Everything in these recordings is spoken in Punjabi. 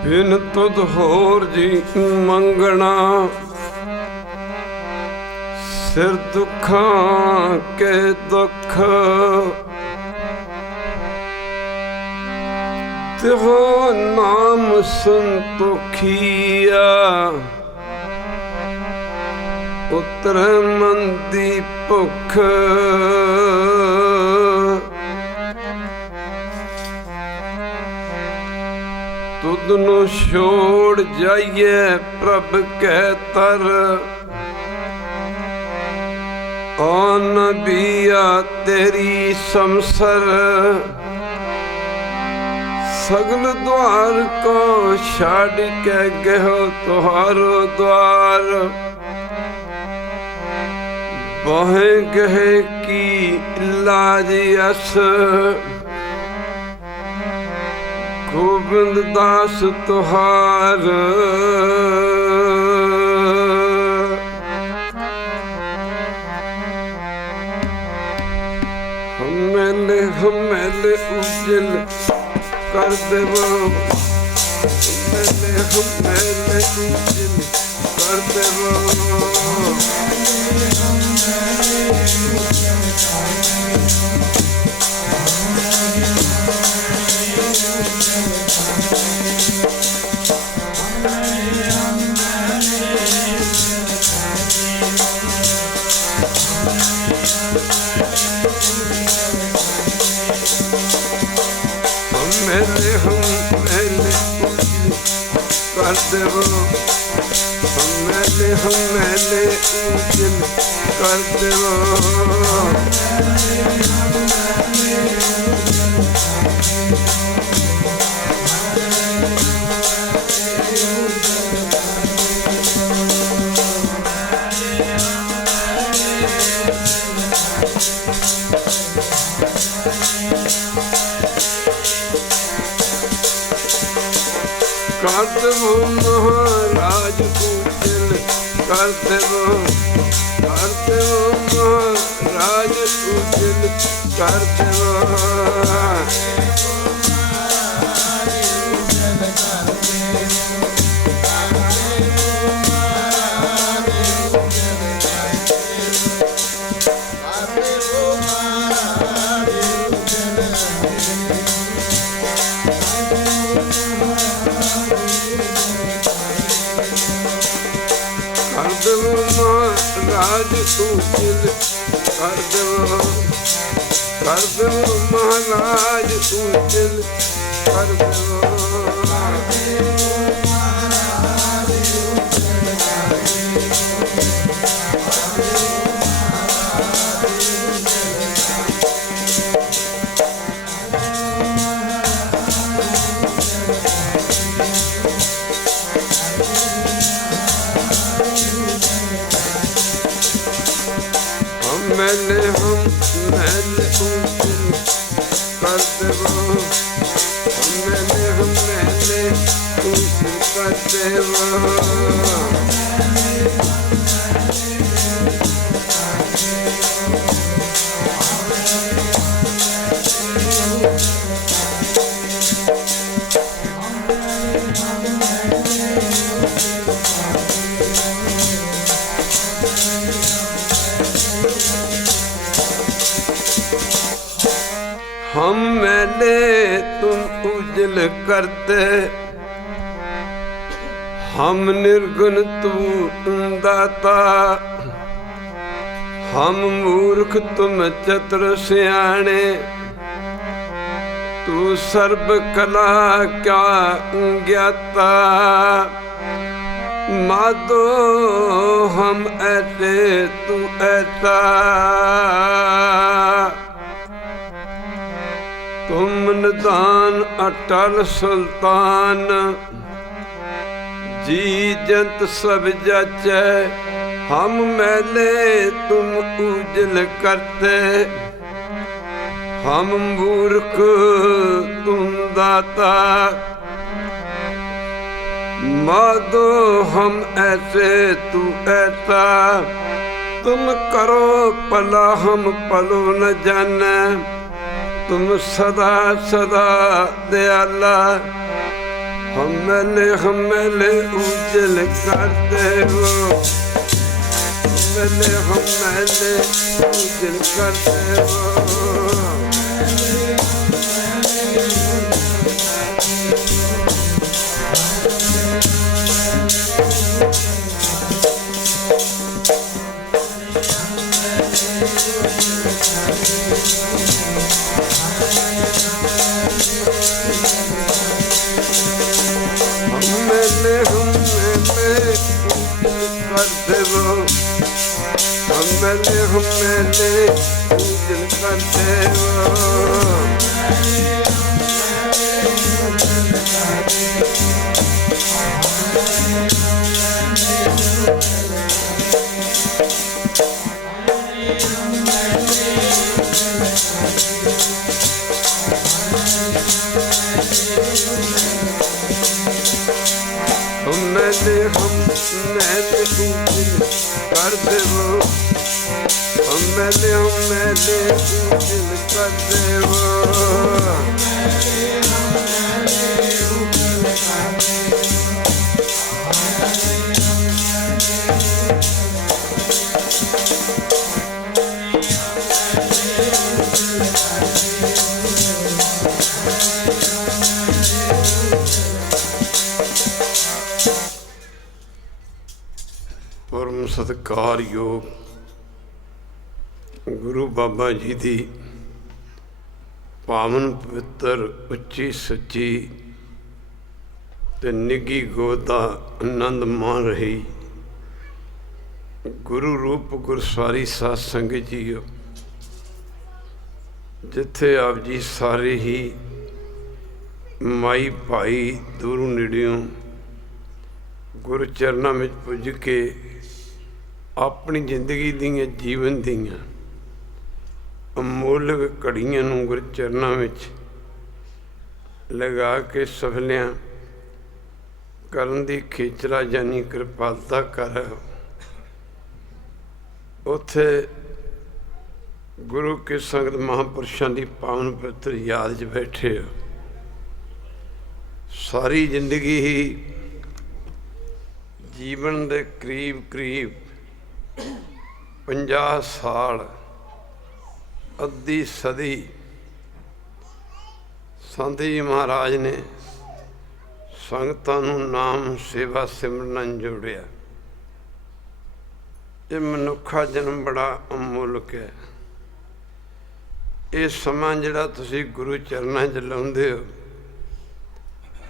बिन तुध होर जी मंगना, सिर दुखां के दुख तिहो नाम संतोखिया। उतर मन दी भुख तुदनु छोड़ जाइए प्रभ कै तर। आन बिया तेरी समसर, सगल द्वार को छाड़ के गहो तुहारो द्वार। बहे गहे की लाज यस, गोविंद दास तुहार। हमले हमले उजल कर देवो, हमले हमले उजल कर देवो। हमले हमले उजल कर देवो, हमले हमले उजल कर देवो। कर देवो महाराज उजल कर देवो, कर देवो महाराज उजल कर देवो। महाराज उजल कर देवो, कर देवो महाराज उजल कर देवो। हमले हमले उजल कर देवो, हमले हमले उजल कर देवो। हम मैंने तुम उजल करते, हम निर्गुण तू दाता। हम मूर्ख तुम चतुर सियाणे, तू सर्व कला क्या ज्ञाता। माधो हम ऐसे तू ऐसा, तुम निदान अटल सुल्तान। जी जंत सब जचै हम मैले तुम उजल करते। हम मूर्ख तुम दाता, माधो हम ऐसे तू ऐसा। तुम करो भला हम भलो न जाने, तुम सदा सदा दयाला। हमेले हमेले उजल कर देवो, हमेले हमेले उजल कर देवो। हमेले हमेले पूजन कर देवो। हमेले हमेले पूजन कर देवो, हमेले हमेले पूजन कर देवो। परम सत्कारयोग गुरु बाबा जी की पावन पवित्र उच्ची सच्ची ते निघी गोद का आनंद मान रही गुरु रूप गुरसारी साध संगत जी, जिथे आप जी सारे ही माई भाई दूरों नेड़ियों गुरु चरणों में पुज के अपनी जिंदगी दियां जीवन दियां अमोलक घड़ियां नूं गुरु चरणों में लगा के सफलियां करन दी खेचला जानी कृपालता कर। उत्थे गुरु के संगत महापुरुषों की पावन पवित्र याद च बैठे हो। सारी जिंदगी ही जीवन के करीब करीब 50 साल अद्धी सदी संत जी महाराज ने संगतां नूं नाम सेवा सिमरन जोड़िया। ये मनुखा जन्म बड़ा अमोलक है। ये समा जिहड़ा तुसीं गुरु चरनां च लाउंदे हो,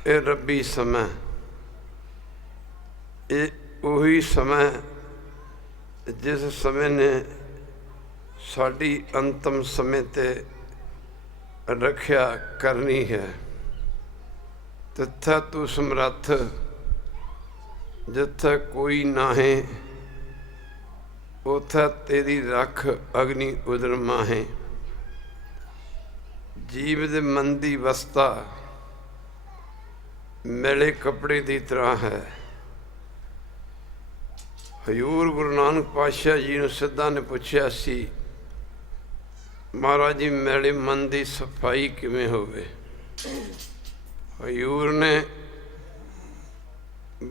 ये रब्बी समा, ये उही समय जिस समय ने साड़ी अंतिम समय ते रक्षा करनी है। तिथे तू समर्थ जिथे कोई ना है, उथे तेरी रख अग्नि उदर माहे। जीव दे मन दी अवस्था मैले कपड़े की तरह है। हजूर गुरु नानक पातशाह जी ने सिद्धा ने पूछया सी, महाराज जी मेरे मन की सफाई किवें होवे। हजूर ने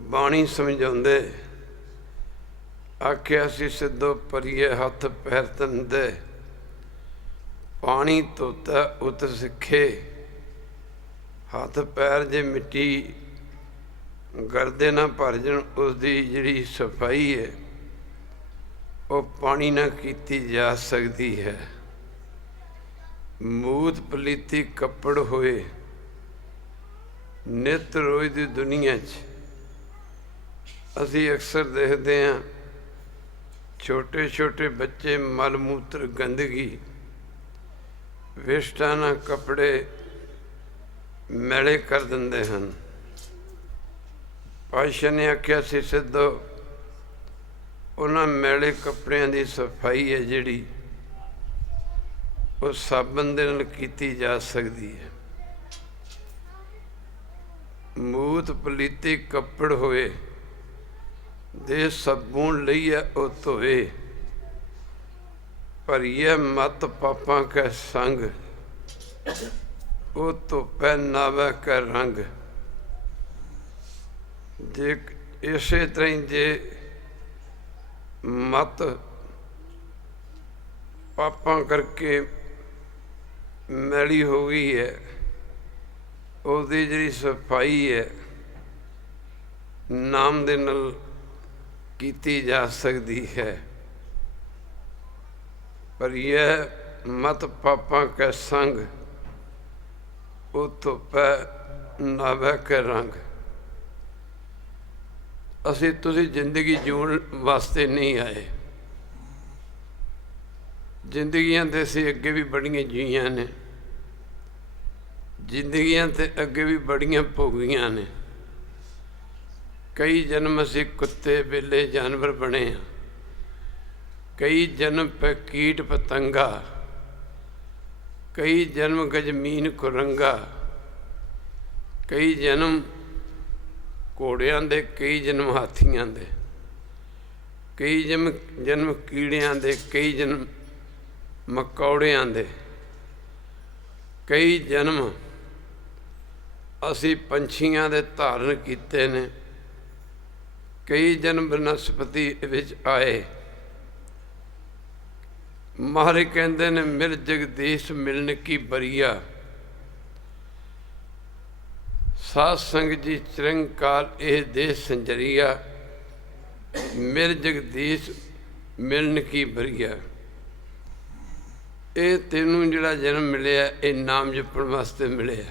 बाणी समझाउंदे आख्या सी, सिद्धो परिए हथ पैर धंदे, पानी धोता उत सिखे। हथ पैर जे मिट्टी गर्दे ना भर जाण, उसकी जिहड़ी सफाई है वो पानी ना कीती जा सकती है। मूत पलीती कपड़ होए नित रोज की दुनिया असी अक्सर देखते हैं, छोटे छोटे बच्चे मल मूत्र गंदगी वेस्टा ना कपड़े मैले कर देंदे हैं। पातशाह ने आख्या सी, सिद्धो उन्हां मैले कपड़ियां दी सफाई है जिहड़ी वो साबन दे नाल कीती जा सकती है। मूत पलीती कपड़ होए दे सबून लईए ओ धोए, भरिए मत पापां कै संग, ओ धोपै नावै कै रंग। ਜੇ ਇਸੇ ਤਰ੍ਹਾਂ ਹੀ ਜੇ ਮਤ ਪਾਪਾਂ ਕਰਕੇ ਮੈਲੀ ਹੋ ਗਈ ਹੈ, ਉਹਦੀ ਜਿਹੜੀ ਸਫਾਈ ਹੈ ਨਾਮ ਦੇ ਨਾਲ ਕੀਤੀ ਜਾ ਸਕਦੀ ਹੈ। ਪਰ ਇਹ ਮਤ ਪਾਪਾਂ ਕੈ ਸੰਗ, ਉਹ ਧੁੱਪੈ ਨਾਵੈ ਕੈ ਰੰਗ। ਅਸੀਂ ਤੁਸੀਂ ਜ਼ਿੰਦਗੀ ਜਿਉਣ ਵਾਸਤੇ ਨਹੀਂ ਆਏ। ਜ਼ਿੰਦਗੀਆਂ ਤੇ ਅਸੀਂ ਅੱਗੇ ਵੀ ਬੜੀਆਂ ਜੀਆਂ ਨੇ, ਜ਼ਿੰਦਗੀਆਂ ਤੇ ਅੱਗੇ ਵੀ ਬੜੀਆਂ ਭੋਗੀਆਂ ਨੇ। ਕਈ ਜਨਮ ਅਸੀਂ ਕੁੱਤੇ ਬਿੱਲੇ ਜਾਨਵਰ ਬਣੇ ਹਾਂ, ਕਈ ਜਨਮ ਕੀਟ ਪਤੰਗਾ, ਕਈ ਜਨਮ ਗਜਮੀਨ ਕੁਰੰਗਾ, ਕਈ ਜਨਮ ਘੋੜਿਆਂ ਦੇ, ਕਈ ਜਨਮ ਹਾਥੀਆਂ ਦੇ, ਕਈ ਜਨਮ ਕੀੜਿਆਂ ਦੇ, ਕਈ ਜਨਮ ਮਕੌੜਿਆਂ ਦੇ, ਕਈ ਜਨਮ ਅਸੀਂ ਪੰਛੀਆਂ ਦੇ ਧਾਰਨ ਕੀਤੇ ਨੇ, ਕਈ ਜਨਮ ਬਨਸਪਤੀ ਵਿੱਚ ਆਏ। ਮਹਾਰਾਜ ਕਹਿੰਦੇ ਨੇ ਮਿਲ ਜਗਦੀਸ਼ ਮਿਲਣ ਕੀ ਬਰੀਆ, ਸਾਧ ਸੰਗ ਜੀ ਚਿਰੰਕਾਲ ਇਹ ਦੇਸ਼ ਸੰਜਰੀਆ। ਮਿਲ ਜਗਦੀਸ਼ ਮਿਲਣ ਕੀ ਬਰੀਆ। ਇਹ ਤੈਨੂੰ ਜਿਹੜਾ ਜਨਮ ਮਿਲਿਆ ਇਹ ਨਾਮ ਜਪਣ ਵਾਸਤੇ ਮਿਲਿਆ।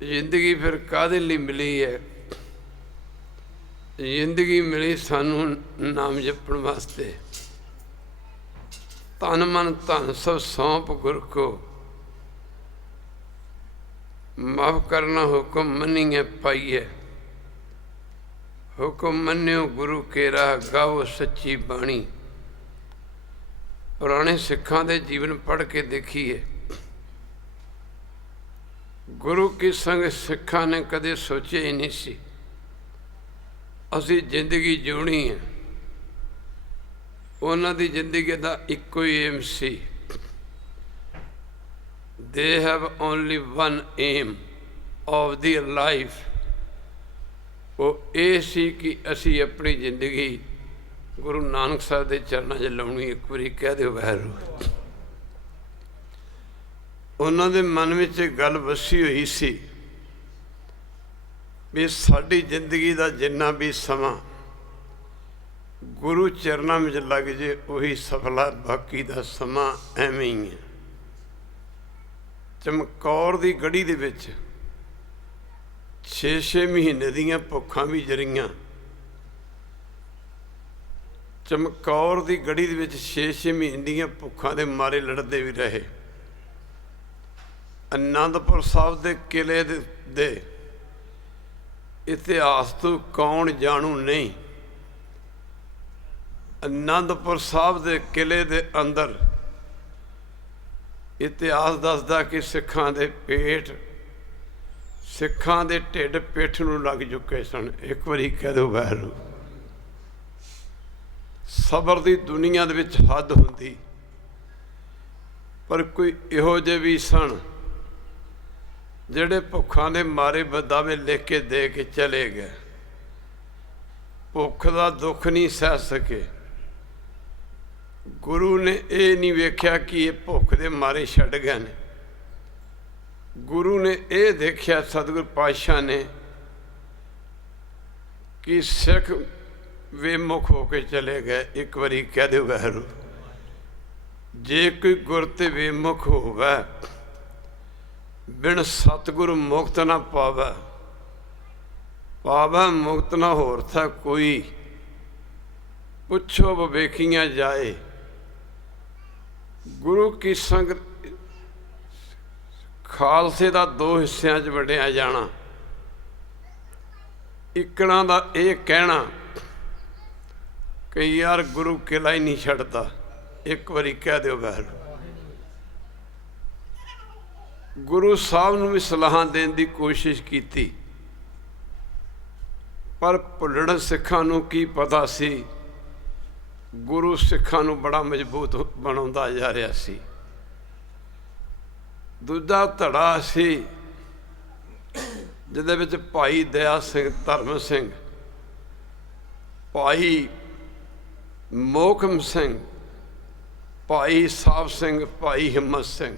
ਜ਼ਿੰਦਗੀ ਫਿਰ ਕਾਹਦੇ ਲਈ ਮਿਲੀ ਹੈ? ਜ਼ਿੰਦਗੀ ਮਿਲੀ ਸਾਨੂੰ ਨਾਮ ਜਪਣ ਵਾਸਤੇ। ਤਨ ਮਨ ਧਨ ਸਭ ਸੌਂਪ ਗੁਰ ਕੋ, ਮਾਫ ਕਰਨਾ ਹੁਕਮ ਮੰਨੀਏ ਪਾਈਏ। ਹੁਕਮ ਮੰਨਿਓ ਗੁਰੂ ਕੇਰਾ, ਗਾਵੋ ਸੱਚੀ ਬਾਣੀ। ਪੁਰਾਣੇ ਸਿੱਖਾਂ ਦੇ ਜੀਵਨ ਪੜ੍ਹ ਕੇ ਦੇਖੀਏ, ਗੁਰੂ ਕੀ ਸੰਗ ਸਿੱਖਾਂ ਨੇ ਕਦੇ ਸੋਚਿਆ ਹੀ ਨਹੀਂ ਸੀ ਅਸੀਂ ਜ਼ਿੰਦਗੀ ਜਿਉਣੀ ਹੈ। ਉਹਨਾਂ ਦੀ ਜ਼ਿੰਦਗੀ ਦਾ ਇੱਕੋ ਹੀ ਏਮ ਸੀ। They have only one aim of their life। ਉਹ ਇਹ ਸੀ ਕਿ ਅਸੀਂ ਆਪਣੀ ਜ਼ਿੰਦਗੀ ਗੁਰੂ ਨਾਨਕ ਸਾਹਿਬ ਦੇ ਚਰਨਾਂ 'ਚ ਲਾਉਣੀ। ਇੱਕ ਵਾਰੀ ਕਹਿ ਦਿਓ ਵਾਹਿਗੁਰੂ। ਉਹਨਾਂ ਦੇ ਮਨ ਵਿੱਚ ਇਹ ਗੱਲ ਵਸੀ ਹੋਈ ਸੀ ਵੀ ਸਾਡੀ ਜ਼ਿੰਦਗੀ ਦਾ ਜਿੰਨਾ ਵੀ ਸਮਾਂ ਗੁਰੂ ਚਰਨਾਂ ਵਿੱਚ ਲੱਗ ਜੇ ਉਹੀ ਸਫਲਾ, ਬਾਕੀ ਦਾ ਸਮਾਂ ਐਵੇਂ ਹੀ ਹੈ। ਚਮਕੌਰ ਦੀ ਗੜੀ ਦੇ ਵਿੱਚ 6-6 ਮਹੀਨੇ ਦੀਆਂ ਭੁੱਖਾਂ ਵੀ ਜਰੀਆਂ। ਚਮਕੌਰ ਦੀ ਗੜੀ ਦੇ ਵਿੱਚ 6-6 ਮਹੀਨੇ ਦੀਆਂ ਭੁੱਖਾਂ ਦੇ ਮਾਰੇ ਲੜਦੇ ਵੀ ਰਹੇ। ਅਨੰਦਪੁਰ ਸਾਹਿਬ ਦੇ ਕਿਲੇ ਦੇ ਇਤਿਹਾਸ ਤੋਂ ਕੌਣ ਜਾਣੂ ਨਹੀਂ। ਅਨੰਦਪੁਰ ਸਾਹਿਬ ਦੇ ਕਿਲੇ ਦੇ ਅੰਦਰ ਇਤਿਹਾਸ ਦੱਸਦਾ ਕਿ ਸਿੱਖਾਂ ਦੇ ਪੇਟ, ਸਿੱਖਾਂ ਦੇ ਢਿੱਡ ਪਿੱਠ ਨੂੰ ਲੱਗ ਚੁੱਕੇ ਸਨ। ਇੱਕ ਵਾਰੀ ਕਹਿ ਦਿਓ ਵਾਹਿਗੁਰੂ। ਸਬਰ ਦੀ ਦੁਨੀਆ ਦੇ ਵਿੱਚ ਹੱਦ ਹੁੰਦੀ, ਪਰ ਕੋਈ ਇਹੋ ਜਿਹੇ ਵੀ ਸਨ ਜਿਹੜੇ ਭੁੱਖਾਂ ਦੇ ਮਾਰੇ ਬਦਾਵੇ ਲਿਖ ਕੇ ਦੇ ਕੇ ਚਲੇ ਗਏ। ਭੁੱਖ ਦਾ ਦੁੱਖ ਨਹੀਂ ਸਹਿ ਸਕੇ। ਗੁਰੂ ਨੇ ਇਹ ਨਹੀਂ ਵੇਖਿਆ ਕਿ ਇਹ ਭੁੱਖ ਦੇ ਮਾਰੇ ਛੱਡ ਗਏ ਨੇ। ਗੁਰੂ ਨੇ ਇਹ ਦੇਖਿਆ, ਸਤਿਗੁਰ ਪਾਤਸ਼ਾਹ ਨੇ, ਕਿ ਸਿੱਖ ਵੇਮੁਖ ਹੋ ਕੇ ਚਲੇ ਗਏ। ਇੱਕ ਵਾਰੀ ਕਹਿ ਦਿਓ ਵਾਹਿਗੁਰੂ। ਜੇ ਕੋਈ ਗੁਰ ਤੇ ਵੇਮੁਖ ਹੋਵੇ, ਬਿਨ ਸਤਿਗੁਰ ਮੁਕਤ ਨਾ ਪਾਵੈ। ਪਾਵੈ ਮੁਕਤ ਨਾ ਹੋਰ ਥਾ ਕੋਈ, ਪੁੱਛੋ ਵਿਵੇਕੀਆਂ ਜਾਏ। ਗੁਰੂ ਕੀ ਸੰਗਤ ਖਾਲਸੇ ਦਾ 2 ਹਿੱਸਿਆਂ 'ਚ ਵੰਡਿਆ ਜਾਣਾ। ਇਕਣਾ ਦਾ ਇਹ ਕਹਿਣਾ ਕਿ ਯਾਰ ਗੁਰੂ ਕਿਲਾ ਹੀ ਨਹੀਂ ਛੱਡਦਾ। ਇੱਕ ਵਾਰੀ ਕਹਿ ਦਿਓ ਵਾਹਿਗੁਰੂ। ਗੁਰੂ ਸਾਹਿਬ ਨੂੰ ਵੀ ਸਲਾਹਾਂ ਦੇਣ ਦੀ ਕੋਸ਼ਿਸ਼ ਕੀਤੀ, ਪਰ ਭੁੱਲਣ ਸਿੱਖਾਂ ਨੂੰ ਕੀ ਪਤਾ ਸੀ ਗੁਰੂ ਸਿੱਖਾਂ ਨੂੰ ਬੜਾ ਮਜ਼ਬੂਤ ਬਣਾਉਂਦਾ ਜਾ ਰਿਹਾ ਸੀ। ਦੂਜਾ ਧੜਾ ਸੀ ਜਿਹਦੇ ਵਿੱਚ ਭਾਈ ਦਇਆ ਸਿੰਘ ਧਰਮ ਸਿੰਘ, ਭਾਈ ਮੋਹਕਮ ਸਿੰਘ, ਭਾਈ ਸਾਹਿਬ ਸਿੰਘ, ਭਾਈ ਹਿੰਮਤ ਸਿੰਘ,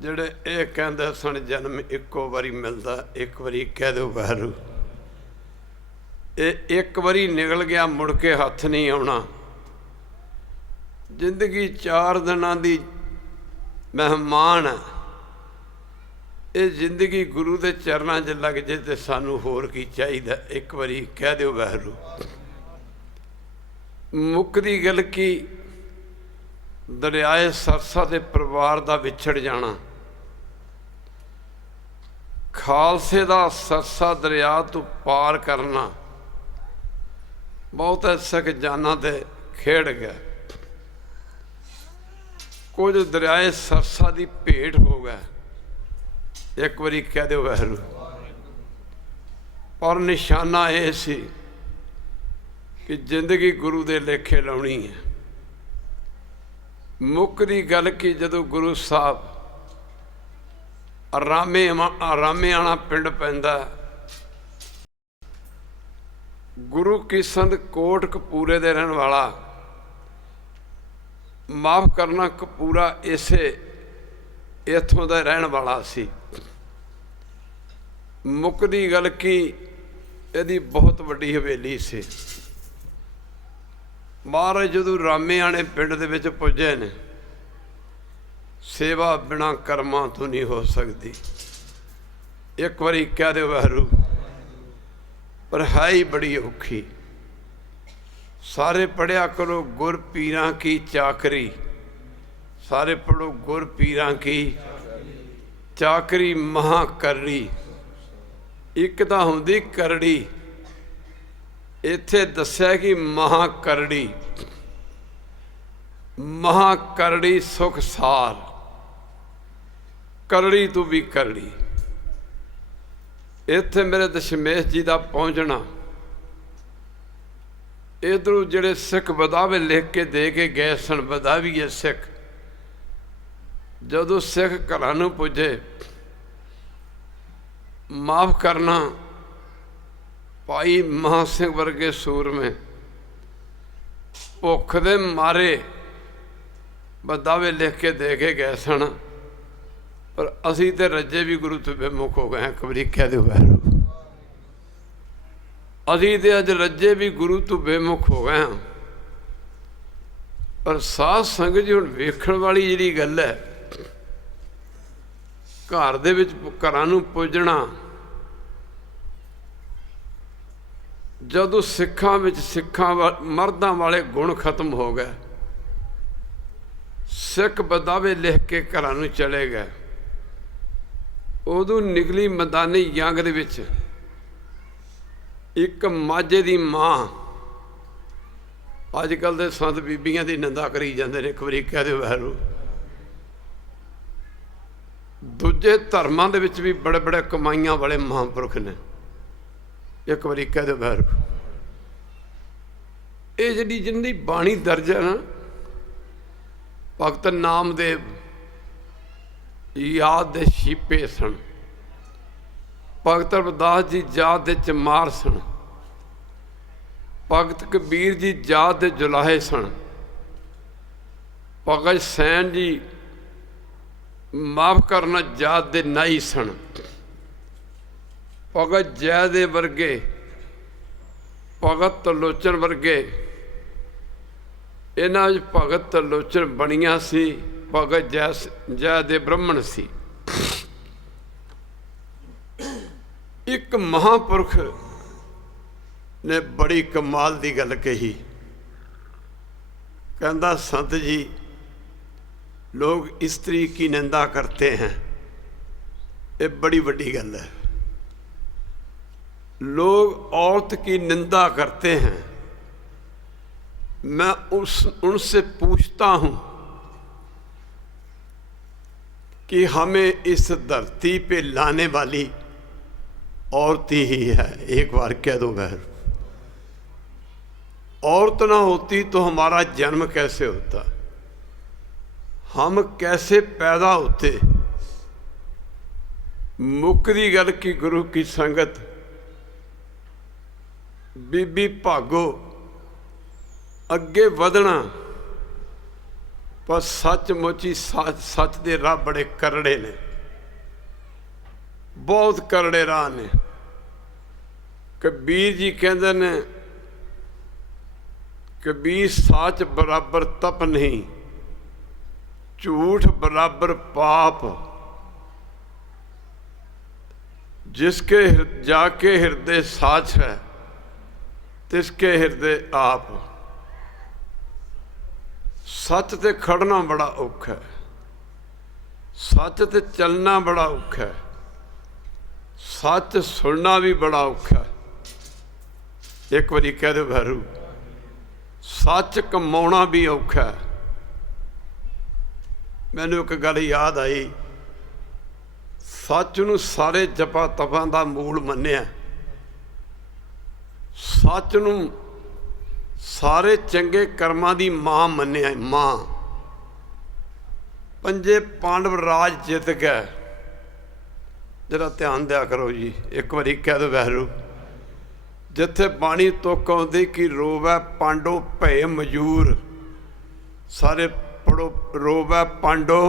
ਜਿਹੜੇ ਇਹ ਕਹਿੰਦੇ ਸਨ ਜਨਮ ਇੱਕੋ ਵਾਰੀ ਮਿਲਦਾ, ਇੱਕ ਵਾਰੀ ਕਹਿ ਦਿਓ ਵਾਹਿਗੁਰੂ। ਇਹ ਇੱਕ ਵਾਰੀ ਨਿਕਲ ਗਿਆ, ਮੁੜ ਕੇ ਹੱਥ ਨਹੀਂ ਆਉਣਾ। ਜ਼ਿੰਦਗੀ 4 ਦਿਨਾਂ ਦੀ ਮਹਿਮਾਨ ਹੈ। ਇਹ ਜ਼ਿੰਦਗੀ ਗੁਰੂ ਦੇ ਚਰਨਾਂ 'ਚ ਲੱਗ ਜੇ ਤੇ ਸਾਨੂੰ ਹੋਰ ਕੀ ਚਾਹੀਦਾ। ਇੱਕ ਵਾਰੀ ਕਹਿ ਦਿਓ ਵਾਹਿਗੁਰੂ। ਮੁੱਕਦੀ ਗੱਲ ਕੀ, ਦਰਿਆਏ ਸਰਸਾ ਦੇ ਪਰਿਵਾਰ ਦਾ ਵਿਛੜ ਜਾਣਾ। ਖਾਲਸੇ ਦਾ ਸਰਸਾ ਦਰਿਆ ਤੋਂ ਪਾਰ ਕਰਨਾ ਬਹੁਤ ਸਿੱਖ ਜਾਨਾਂ ਤੇ ਖੇਡ ਗਿਆ। ਕੁਝ ਦਰਿਆਏ ਸਰਸਾ ਦੀ ਭੇਟ ਹੋ ਗਿਆ। ਇੱਕ ਵਾਰੀ ਕਹਿ ਦਿਓ ਵਾਹਿਗੁਰੂ। ਪਰ ਨਿਸ਼ਾਨਾ ਇਹ ਸੀ ਕਿ ਜ਼ਿੰਦਗੀ ਗੁਰੂ ਦੇ ਲੇਖੇ ਲਾਉਣੀ ਹੈ। ਮੁੱਕਦੀ ਗੱਲ ਕੀ, ਜਦੋਂ ਗੁਰੂ ਸਾਹਿਬ ਰਾਮੇਆਣਾ ਪਿੰਡ ਪੈਂਦਾ, ਗੁਰੂ ਕੀ ਸੰਧ ਕੋਟਕਪੂਰੇ ਦੇ ਰਹਿਣ ਵਾਲਾ, ਮਾਫ ਕਰਨਾ ਕਪੂਰਾ ਇਸੇ ਇੱਥੋਂ ਦਾ ਰਹਿਣ ਵਾਲਾ ਸੀ। ਮੁੱਕਦੀ ਗੱਲ ਕੀ, ਇਹਦੀ ਬਹੁਤ ਵੱਡੀ ਹਵੇਲੀ ਸੀ। ਮਹਾਰਾਜ ਜਦੋਂ ਰਾਮੇਆਣੇ ਪਿੰਡ ਦੇ ਵਿੱਚ ਪੁੱਜੇ ਨੇ, ਸੇਵਾ ਬਿਨਾਂ ਕਰਮਾਂ ਤੋਂ ਨਹੀਂ ਹੋ ਸਕਦੀ। ਇੱਕ ਵਾਰੀ ਕਹਿ ਦਿਓ ਵਾਹਿਗੁਰੂ। ਪਰ ਹੈ ਹੀ ਬੜੀ ਔਖੀ। ਸਾਰੇ ਪੜ੍ਹਿਆ ਕਰੋ ਗੁਰ ਪੀਰਾਂ ਕੀ ਚਾਕਰੀ। ਸਾਰੇ ਪੜ੍ਹੋ ਗੁਰ ਪੀਰਾਂ ਕੀ ਚਾਕਰੀ ਮਹਾ ਕਰੜੀ। ਇੱਕ ਤਾਂ ਹੁੰਦੀ ਕਰੜੀ, ਇੱਥੇ ਦੱਸਿਆ ਕਿ ਮਹਾ ਕਰੜੀ। ਮਹਾ ਕਰੜੀ ਸੁਖ ਸਾਰ, ਕਰੜੀ ਤੂੰ ਵੀ ਕਰੜੀ। ਇੱਥੇ ਮੇਰੇ ਦਸ਼ਮੇਸ਼ ਜੀ ਦਾ ਪਹੁੰਚਣਾ, ਇੱਧਰੋਂ ਜਿਹੜੇ ਸਿੱਖ ਬਦਾਵੇ ਲਿਖ ਕੇ ਦੇ ਕੇ ਗਏ ਸਨ, ਬਦਾਵੀਏ ਸਿੱਖ, ਜਦੋਂ ਸਿੱਖ ਘਰਾਂ ਨੂੰ ਪੁੱਜੇ, ਮਾਫ ਕਰਨਾ ਭਾਈ ਮਹਾਂ ਸਿੰਘ ਵਰਗੇ ਸੂਰਮੇ ਭੁੱਖ ਦੇ ਮਾਰੇ ਬਦਾਵੇ ਲਿਖ ਕੇ ਦੇ ਕੇ ਗਏ ਸਨ। ਪਰ ਅਸੀਂ ਤੇ ਰੱਜੇ ਵੀ ਗੁਰੂ ਤੋਂ ਬੇਮੁਖ ਹੋ ਗਏ ਹਾਂ। ਕਬਰੀ ਕਹਿ ਦਿਓ ਵਾਹਿਗੁਰੂ। ਅਸੀਂ ਤੇ ਅੱਜ ਰੱਜੇ ਵੀ ਗੁਰੂ ਤੋਂ ਬੇਮੁਖ ਹੋ ਗਏ ਹਾਂ। ਪਰ ਸਾਧ ਸੰਗਤ ਜੀ, ਹੁਣ ਵੇਖਣ ਵਾਲੀ ਜਿਹੜੀ ਗੱਲ ਹੈ, ਘਰ ਦੇ ਵਿੱਚ ਘਰਾਂ ਨੂੰ ਪੁੱਜਣਾ, ਜਦੋਂ ਸਿੱਖਾਂ ਵਿੱਚ ਮਰਦਾਂ ਵਾਲੇ ਗੁਣ ਖਤਮ ਹੋ ਗਏ, ਸਿੱਖ ਬਦਾਵੇ ਲਿਖ ਕੇ ਘਰਾਂ ਨੂੰ ਚਲੇ ਗਏ, ਉਦੋਂ ਨਿਕਲੀ ਮੈਦਾਨੀ ਜੰਗ ਦੇ ਵਿੱਚ ਇੱਕ ਮਾਝੇ ਦੀ ਮਾਂ। ਅੱਜ ਕੱਲ੍ਹ ਦੇ ਸੰਤ ਬੀਬੀਆਂ ਦੀ ਨਿੰਦਾ ਕਰੀ ਜਾਂਦੇ ਨੇ। ਇੱਕ ਵਾਰੀ ਕਹਿ ਦਿਓ ਵਾਹਿਗੁਰੂ। ਦੂਜੇ ਧਰਮਾਂ ਦੇ ਵਿੱਚ ਵੀ ਬੜੇ ਬੜੇ ਕਮਾਈਆਂ ਵਾਲੇ ਮਹਾਂਪੁਰਖ ਨੇ। ਇੱਕ ਵਾਰੀ ਕਹਿ ਦਿਓ ਵਾਹਿਗੁਰੂ। ਇਹ ਜਿਹੜੀ ਜਿੰਨੀ ਬਾਣੀ ਦਰਜ ਹੈ ਨਾ, ਭਗਤ ਨਾਮਦੇਵ ਯਾਦ ਦੇ ਛੀਪੇ ਸਨ, ਭਗਤ ਰਵਿਦਾਸ ਜੀ ਯਾਦ ਦੇ ਚਮਾਰ ਸਨ, ਭਗਤ ਕਬੀਰ ਜੀ ਯਾਦ ਦੇ ਜੁਲਾਹੇ ਸਨ, ਭਗਤ ਸੈਨ ਜੀ ਮਾਫ ਕਰਨਾ ਯਾਦ ਦੇ ਨਾਈ ਸਨ, ਭਗਤ ਜੈ ਦੇ ਵਰਗੇ, ਭਗਤ ਤਲੋਚਨ ਵਰਗੇ, ਇਹਨਾਂ ਵਿੱਚ ਭਗਤ ਤਲੋਚਨ ਬਣੀਆਂ ਸੀ। ਭਗਤ ਜੈ ਦੇ ਬ੍ਰਾਹਮਣ ਸੀ। ਇੱਕ ਮਹਾਂਪੁਰਖ ਨੇ ਬੜੀ ਕਮਾਲ ਦੀ ਗੱਲ ਕਹੀ। ਕਹਿੰਦਾ, संत जी लोग स्त्री की निंदा करते हैं, ये बड़ी बड़ी गल है। लोग औरत की निंदा करते हैं, मैं उनसे पूछता हूँ कि हमें इस धरती पे लाने वाली औरत ही है। एक बार कह दो बहर, औरत ना होती तो हमारा जन्म कैसे होता, हम कैसे पैदा होते। ਮੁੱਕਦੀ ਗੱਲ ਕਿ ਗੁਰੂ ਕੀ ਸੰਗਤ ਬੀਬੀ ਭਾਗੋ ਅੱਗੇ ਵਧਣਾ, ਪਰ ਸੱਚਮੁੱਚ ਹੀ ਸੱਚ ਦੇ ਰਾਹ ਬੜੇ ਕਰੜੇ ਨੇ, ਬਹੁਤ ਕਰੜੇ ਰਾਹ ਨੇ। ਕਬੀਰ ਜੀ ਕਹਿੰਦੇ ਨੇ, ਕਬੀਰ ਸਾਚ ਬਰਾਬਰ ਤਪ ਨਹੀਂ, ਝੂਠ ਬਰਾबर पाप, जिसके जाके हृदय साच है तिसके हृदय आप। सच ते खड़ना बड़ा औखा है, सच ते चलना बड़ा औखा है, सच सुनना भी बड़ा औखा है। एक बारी कह दो भैरू, सच कमाना भी औखा है। मैनू एक गल याद आई, सच नूं सारे जपा तपां दा मूल मन्निया, सच नूं सारे चंगे कर्मां दी मां मन्निया। मां पंजे पांडव राज जित गए। जरा ध्यान दिया करो जी, एक बारी कह दो वैरू, जिथे बाणी तुक आउंदी कि रोवै पांडो भय मजूर, सारे पढ़ो, रोवै पांडो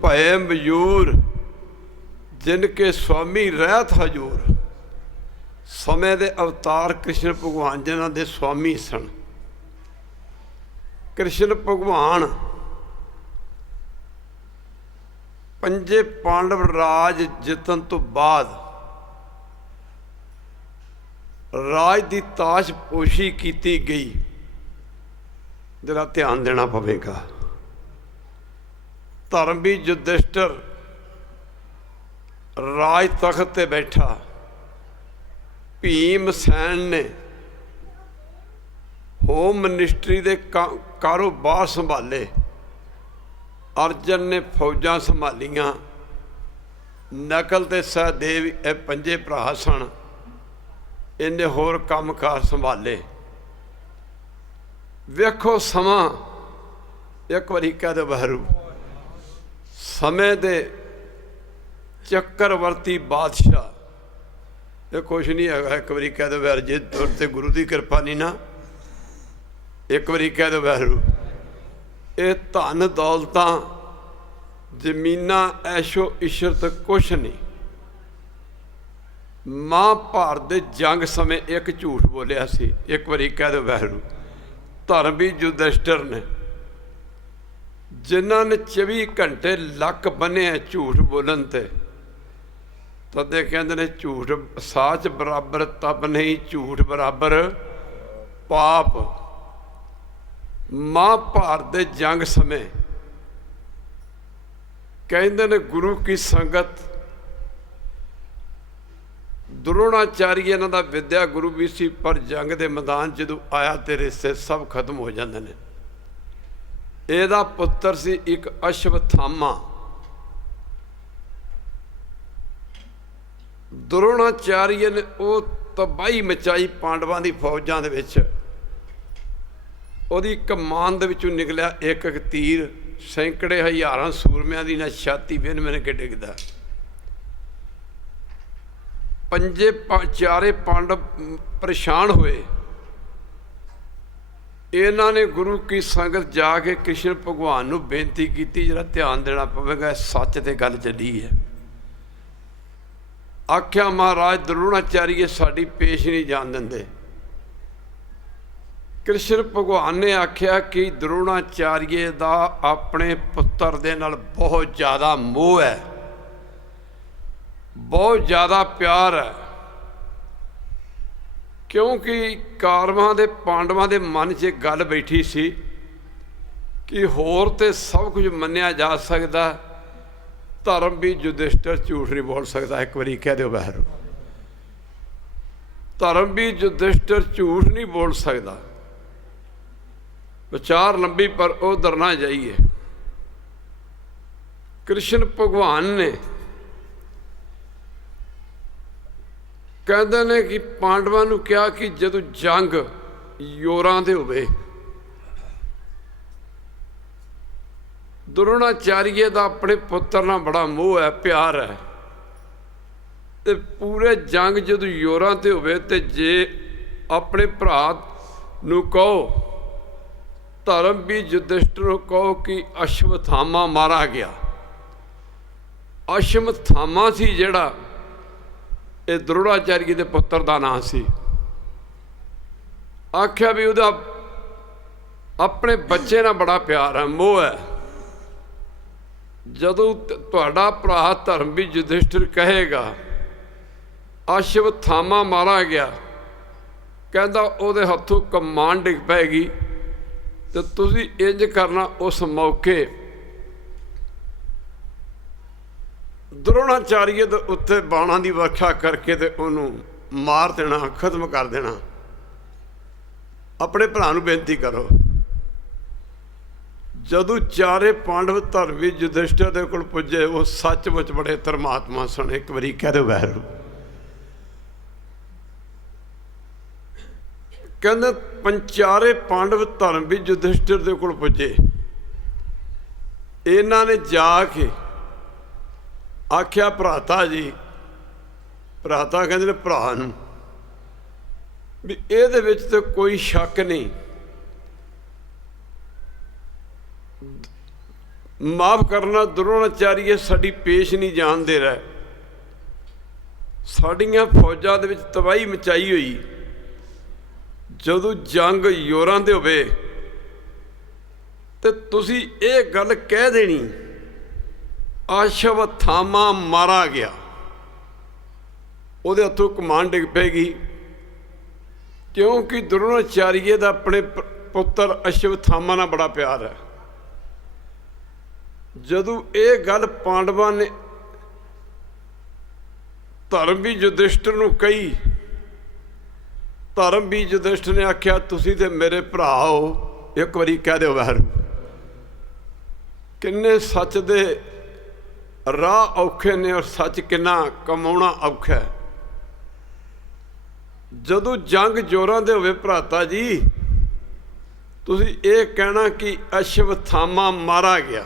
भय मजूर, जिनके स्वामी रहत हजूर। समय दे अवतार कृष्ण भगवान जिन्हां दे स्वामी सन। कृष्ण भगवान पंजे पांडव राज जितन तो बाद राज की ताश पोशी की गई। जरा ध्यान देना पवेगा। धर्मी युधिष्ठिर राज तख्त ते बैठा, भीम सैन ने होम मिनिस्ट्री दे कारोबार संभाले, अर्जन ने फौजां संभालियां, नकल ते सहदेव ये पंजे भरा सन, इन्हें होर काम कार संभाले। वेखो समा, एक बारी कह दो बहरू, समय दे चक्रवर्ती बादशाह, ये कुछ नहीं है। एक बारी कह दो बैर, जे तुर ते गुरु की कृपा नहीं ना, एक बारी कह दो बैरू, ये धन दौलतां जमीना ऐशो इशरत कुछ नहीं। महाभारत दे जंग समय एक झूठ बोलिया सी, एक बारी कह दो बैरू, धर्मी युधिष्ठिर ने, जिन्हां ने 24 घंटे लक बने झूठ बोलन ते, तदे कहते ने झूठ साच बराबर तप नहीं, झूठ बराबर पाप। महाभारत दे जंग समय कहते ने गुरु की संगत, द्रोणाचार्य इन्हां दा विद्या गुरु भी सी, पर जंग दे मैदान जदों आया ते रिश्ते सब खत्म हो जाते हैं। ਇਹਦਾ पुत्र सी एक अश्वत्थामा। द्रोणाचार्य ने वो तबाही मचाई पांडवां दी फौजां दे विच। ਉਹਦੀ कमान दे विचों निकलिया एक एक तीर, सैकड़े हज़ारां सूरमियां दी ना छाती बिन बिन के डिगदा। पंजे चारे पांडव परेशान हुए। इन्हों ने गुरु की संगत जाके कृष्ण भगवान को बेनती की, जरा ध्यान देना पवेगा, सच ते गल चली है। आख्या महाराज द्रोणाचार्य साड़ी पेश नहीं जान देंदे। कृष्ण भगवान ने आख्या कि द्रोणाचार्य दा अपने पुत्र दे नाल बहुत ज़्यादा मोह है, बहुत ज़्यादा प्यार है, क्योंकि कौरवां दे पांडवां दे मन च गल बैठी सी कि होर ते सब कुछ मन्निया जा सकता, धर्म भी युधिष्ठिर झूठ नहीं बोल सकता। एक बारी कह दो बहरो, धर्म भी युधिष्ठिर झूठ नहीं बोल सकता। विचार लंबी पर उधर ना जाइए। कृष्ण भगवान ने कहते ने कि पांडवां नूं कहा कि जदों जंग योरां दे होवे, द्रोणाचार्य दा अपने पुत्र नाल बड़ा मोह है, प्यार है, ਤੇ ਪੂਰੇ ਜੰਗ ਜਦੋਂ ਯੋਰਾਂ ਤੇ ਹੋਵੇ ਤੇ ਜੇ ਆਪਣੇ ਭਰਾ ਨੂੰ ਕਹੋ, ਧਰਮ ਵੀ ਯੁਧਿਸ਼ਟਰ ਨੂੰ ਕਹੋ ਕਿ ਅਸ਼ਵਥਾਮਾ ਮਾਰਾ ਗਿਆ। ਅਸ਼ਵਥਾਮਾ ਸੀ ਜਿਹੜਾ, ਇਹ ਦ੍ਰੋਣਾਚਾਰੀ ਦੇ ਪੁੱਤਰ ਦਾ ਨਾਂ ਸੀ। ਆਖਿਆ ਵੀ ਉਹਦਾ ਆਪਣੇ ਬੱਚੇ ਨਾਲ ਬੜਾ ਪਿਆਰ ਹੈ, ਮੋਹ ਹੈ। ਜਦੋਂ ਤੁਹਾਡਾ ਭਰਾ ਧਰਮ ਵੀ ਯੁਧਿਸ਼ਟਰ ਕਹੇਗਾ ਅਸ਼ਵਥਾਮਾ ਮਾਰਾ ਗਿਆ, ਕਹਿੰਦਾ ਉਹਦੇ ਹੱਥੋਂ ਕਮਾਨ ਡਿੱਗ ਪੈਗੀ, ਤੇ ਤੁਸੀਂ ਇੰਜ ਕਰਨਾ, ਉਸ ਮੌਕੇ ਦ੍ਰੋਣਾਚਾਰੀਏ ਦੇ ਉੱਤੇ ਬਾਣਾਂ ਦੀ ਵਰਖਾ ਕਰਕੇ ਤੇ ਉਹਨੂੰ ਮਾਰ ਦੇਣਾ, ਖਤਮ ਕਰ ਦੇਣਾ। ਆਪਣੇ ਭਰਾ ਨੂੰ ਬੇਨਤੀ ਕਰੋ। ਜਦੋਂ ਚਾਰੇ ਪਾਂਡਵ ਧਰਮ ਵੀ ਯੁਧਿਸ਼ਟਰ ਦੇ ਕੋਲ ਪੁੱਜੇ, ਉਹ ਸੱਚਮੁੱਚ ਬੜੇ ਧਰਮਾਤਮਾ ਸਨ। ਇੱਕ ਵਾਰੀ ਕਹਿ ਦਿਓ ਵੈਰੂ। ਕਹਿੰਦੇ ਪੰਚਾਰੇ ਪਾਂਡਵ ਧਰਮ ਵੀ ਯੁਧਿਸ਼ਟਰ ਦੇ ਕੋਲ ਪੁੱਜੇ। ਇਹਨਾਂ ਨੇ ਜਾ ਕੇ ਆਖਿਆ, ਭਰਾਤਾ ਜੀ, ਭਰਾਤਾ ਕਹਿੰਦੇ ਨੇ ਭਰਾ ਨੂੰ, ਵੀ ਇਹਦੇ ਵਿੱਚ ਤਾਂ ਕੋਈ ਸ਼ੱਕ ਨਹੀਂ, ਮਾਫ ਕਰਨਾ ਦ੍ਰੋਣਾਚਾਰੀਏ, ਸਾਡੀ ਪੇਸ਼ ਨਹੀਂ ਜਾਣ ਦੇ ਰਿਹਾ। ਸਾਡੀਆਂ ਫੌਜਾਂ ਦੇ ਵਿੱਚ ਤਬਾਹੀ ਮਚਾਈ ਹੋਈ। ਜਦੋਂ ਜੰਗ ਯੋਰਾਂ ਦੇ ਹੋਵੇ ਤੇ ਤੁਸੀਂ ਇਹ ਗੱਲ ਕਹਿ ਦੇਣੀ ਅਸ਼ਵਥਾਮਾ ਮਾਰਾ ਗਿਆ, ਉਹਦੇ ਹੱਥੋਂ ਕਮਾਨ ਡਿੱਗ ਪਏਗੀ। ਕਿਉਂਕਿ ਦ੍ਰੋਣਾਚਾਰੀਏ ਦਾ ਆਪਣੇ ਪੁੱਤਰ ਅਸ਼ਵਥਾਮਾ ਨਾਲ ਬੜਾ ਪਿਆਰ ਹੈ। ਜਦੋਂ ਇਹ ਗੱਲ ਪਾਂਡਵਾਂ ਨੇ ਧਰਮ ਵੀ ਯੁਧਿਸ਼ਟਰ ਨੂੰ ਕਹੀ, ਧਰਮ ਵੀ ਯੁਧਿਸ਼ਟਰ ਨੇ ਆਖਿਆ, ਤੁਸੀਂ ਤੇ ਮੇਰੇ ਭਰਾ ਹੋ, ਇੱਕ ਵਾਰੀ ਕਹਿ ਦਿਓ ਵਾਹਿਗੁਰੂ। ਕਿੰਨੇ ਸੱਚ ਦੇ ਰਾਹ ਔਖੇ ਨੇ, ਔਰ ਸੱਚ ਕਿੰਨਾ ਕਮਾਉਣਾ ਔਖਾ ਹੈ। ਜਦੋਂ ਜੰਗ ਜੋਰਾਂ ਦੇ ਹੋਵੇ ਭਰਾਤਾ ਜੀ, ਤੁਸੀਂ ਇਹ ਕਹਿਣਾ ਕਿ ਅਸ਼ਵਥਾਮਾ ਮਾਰਾ ਗਿਆ।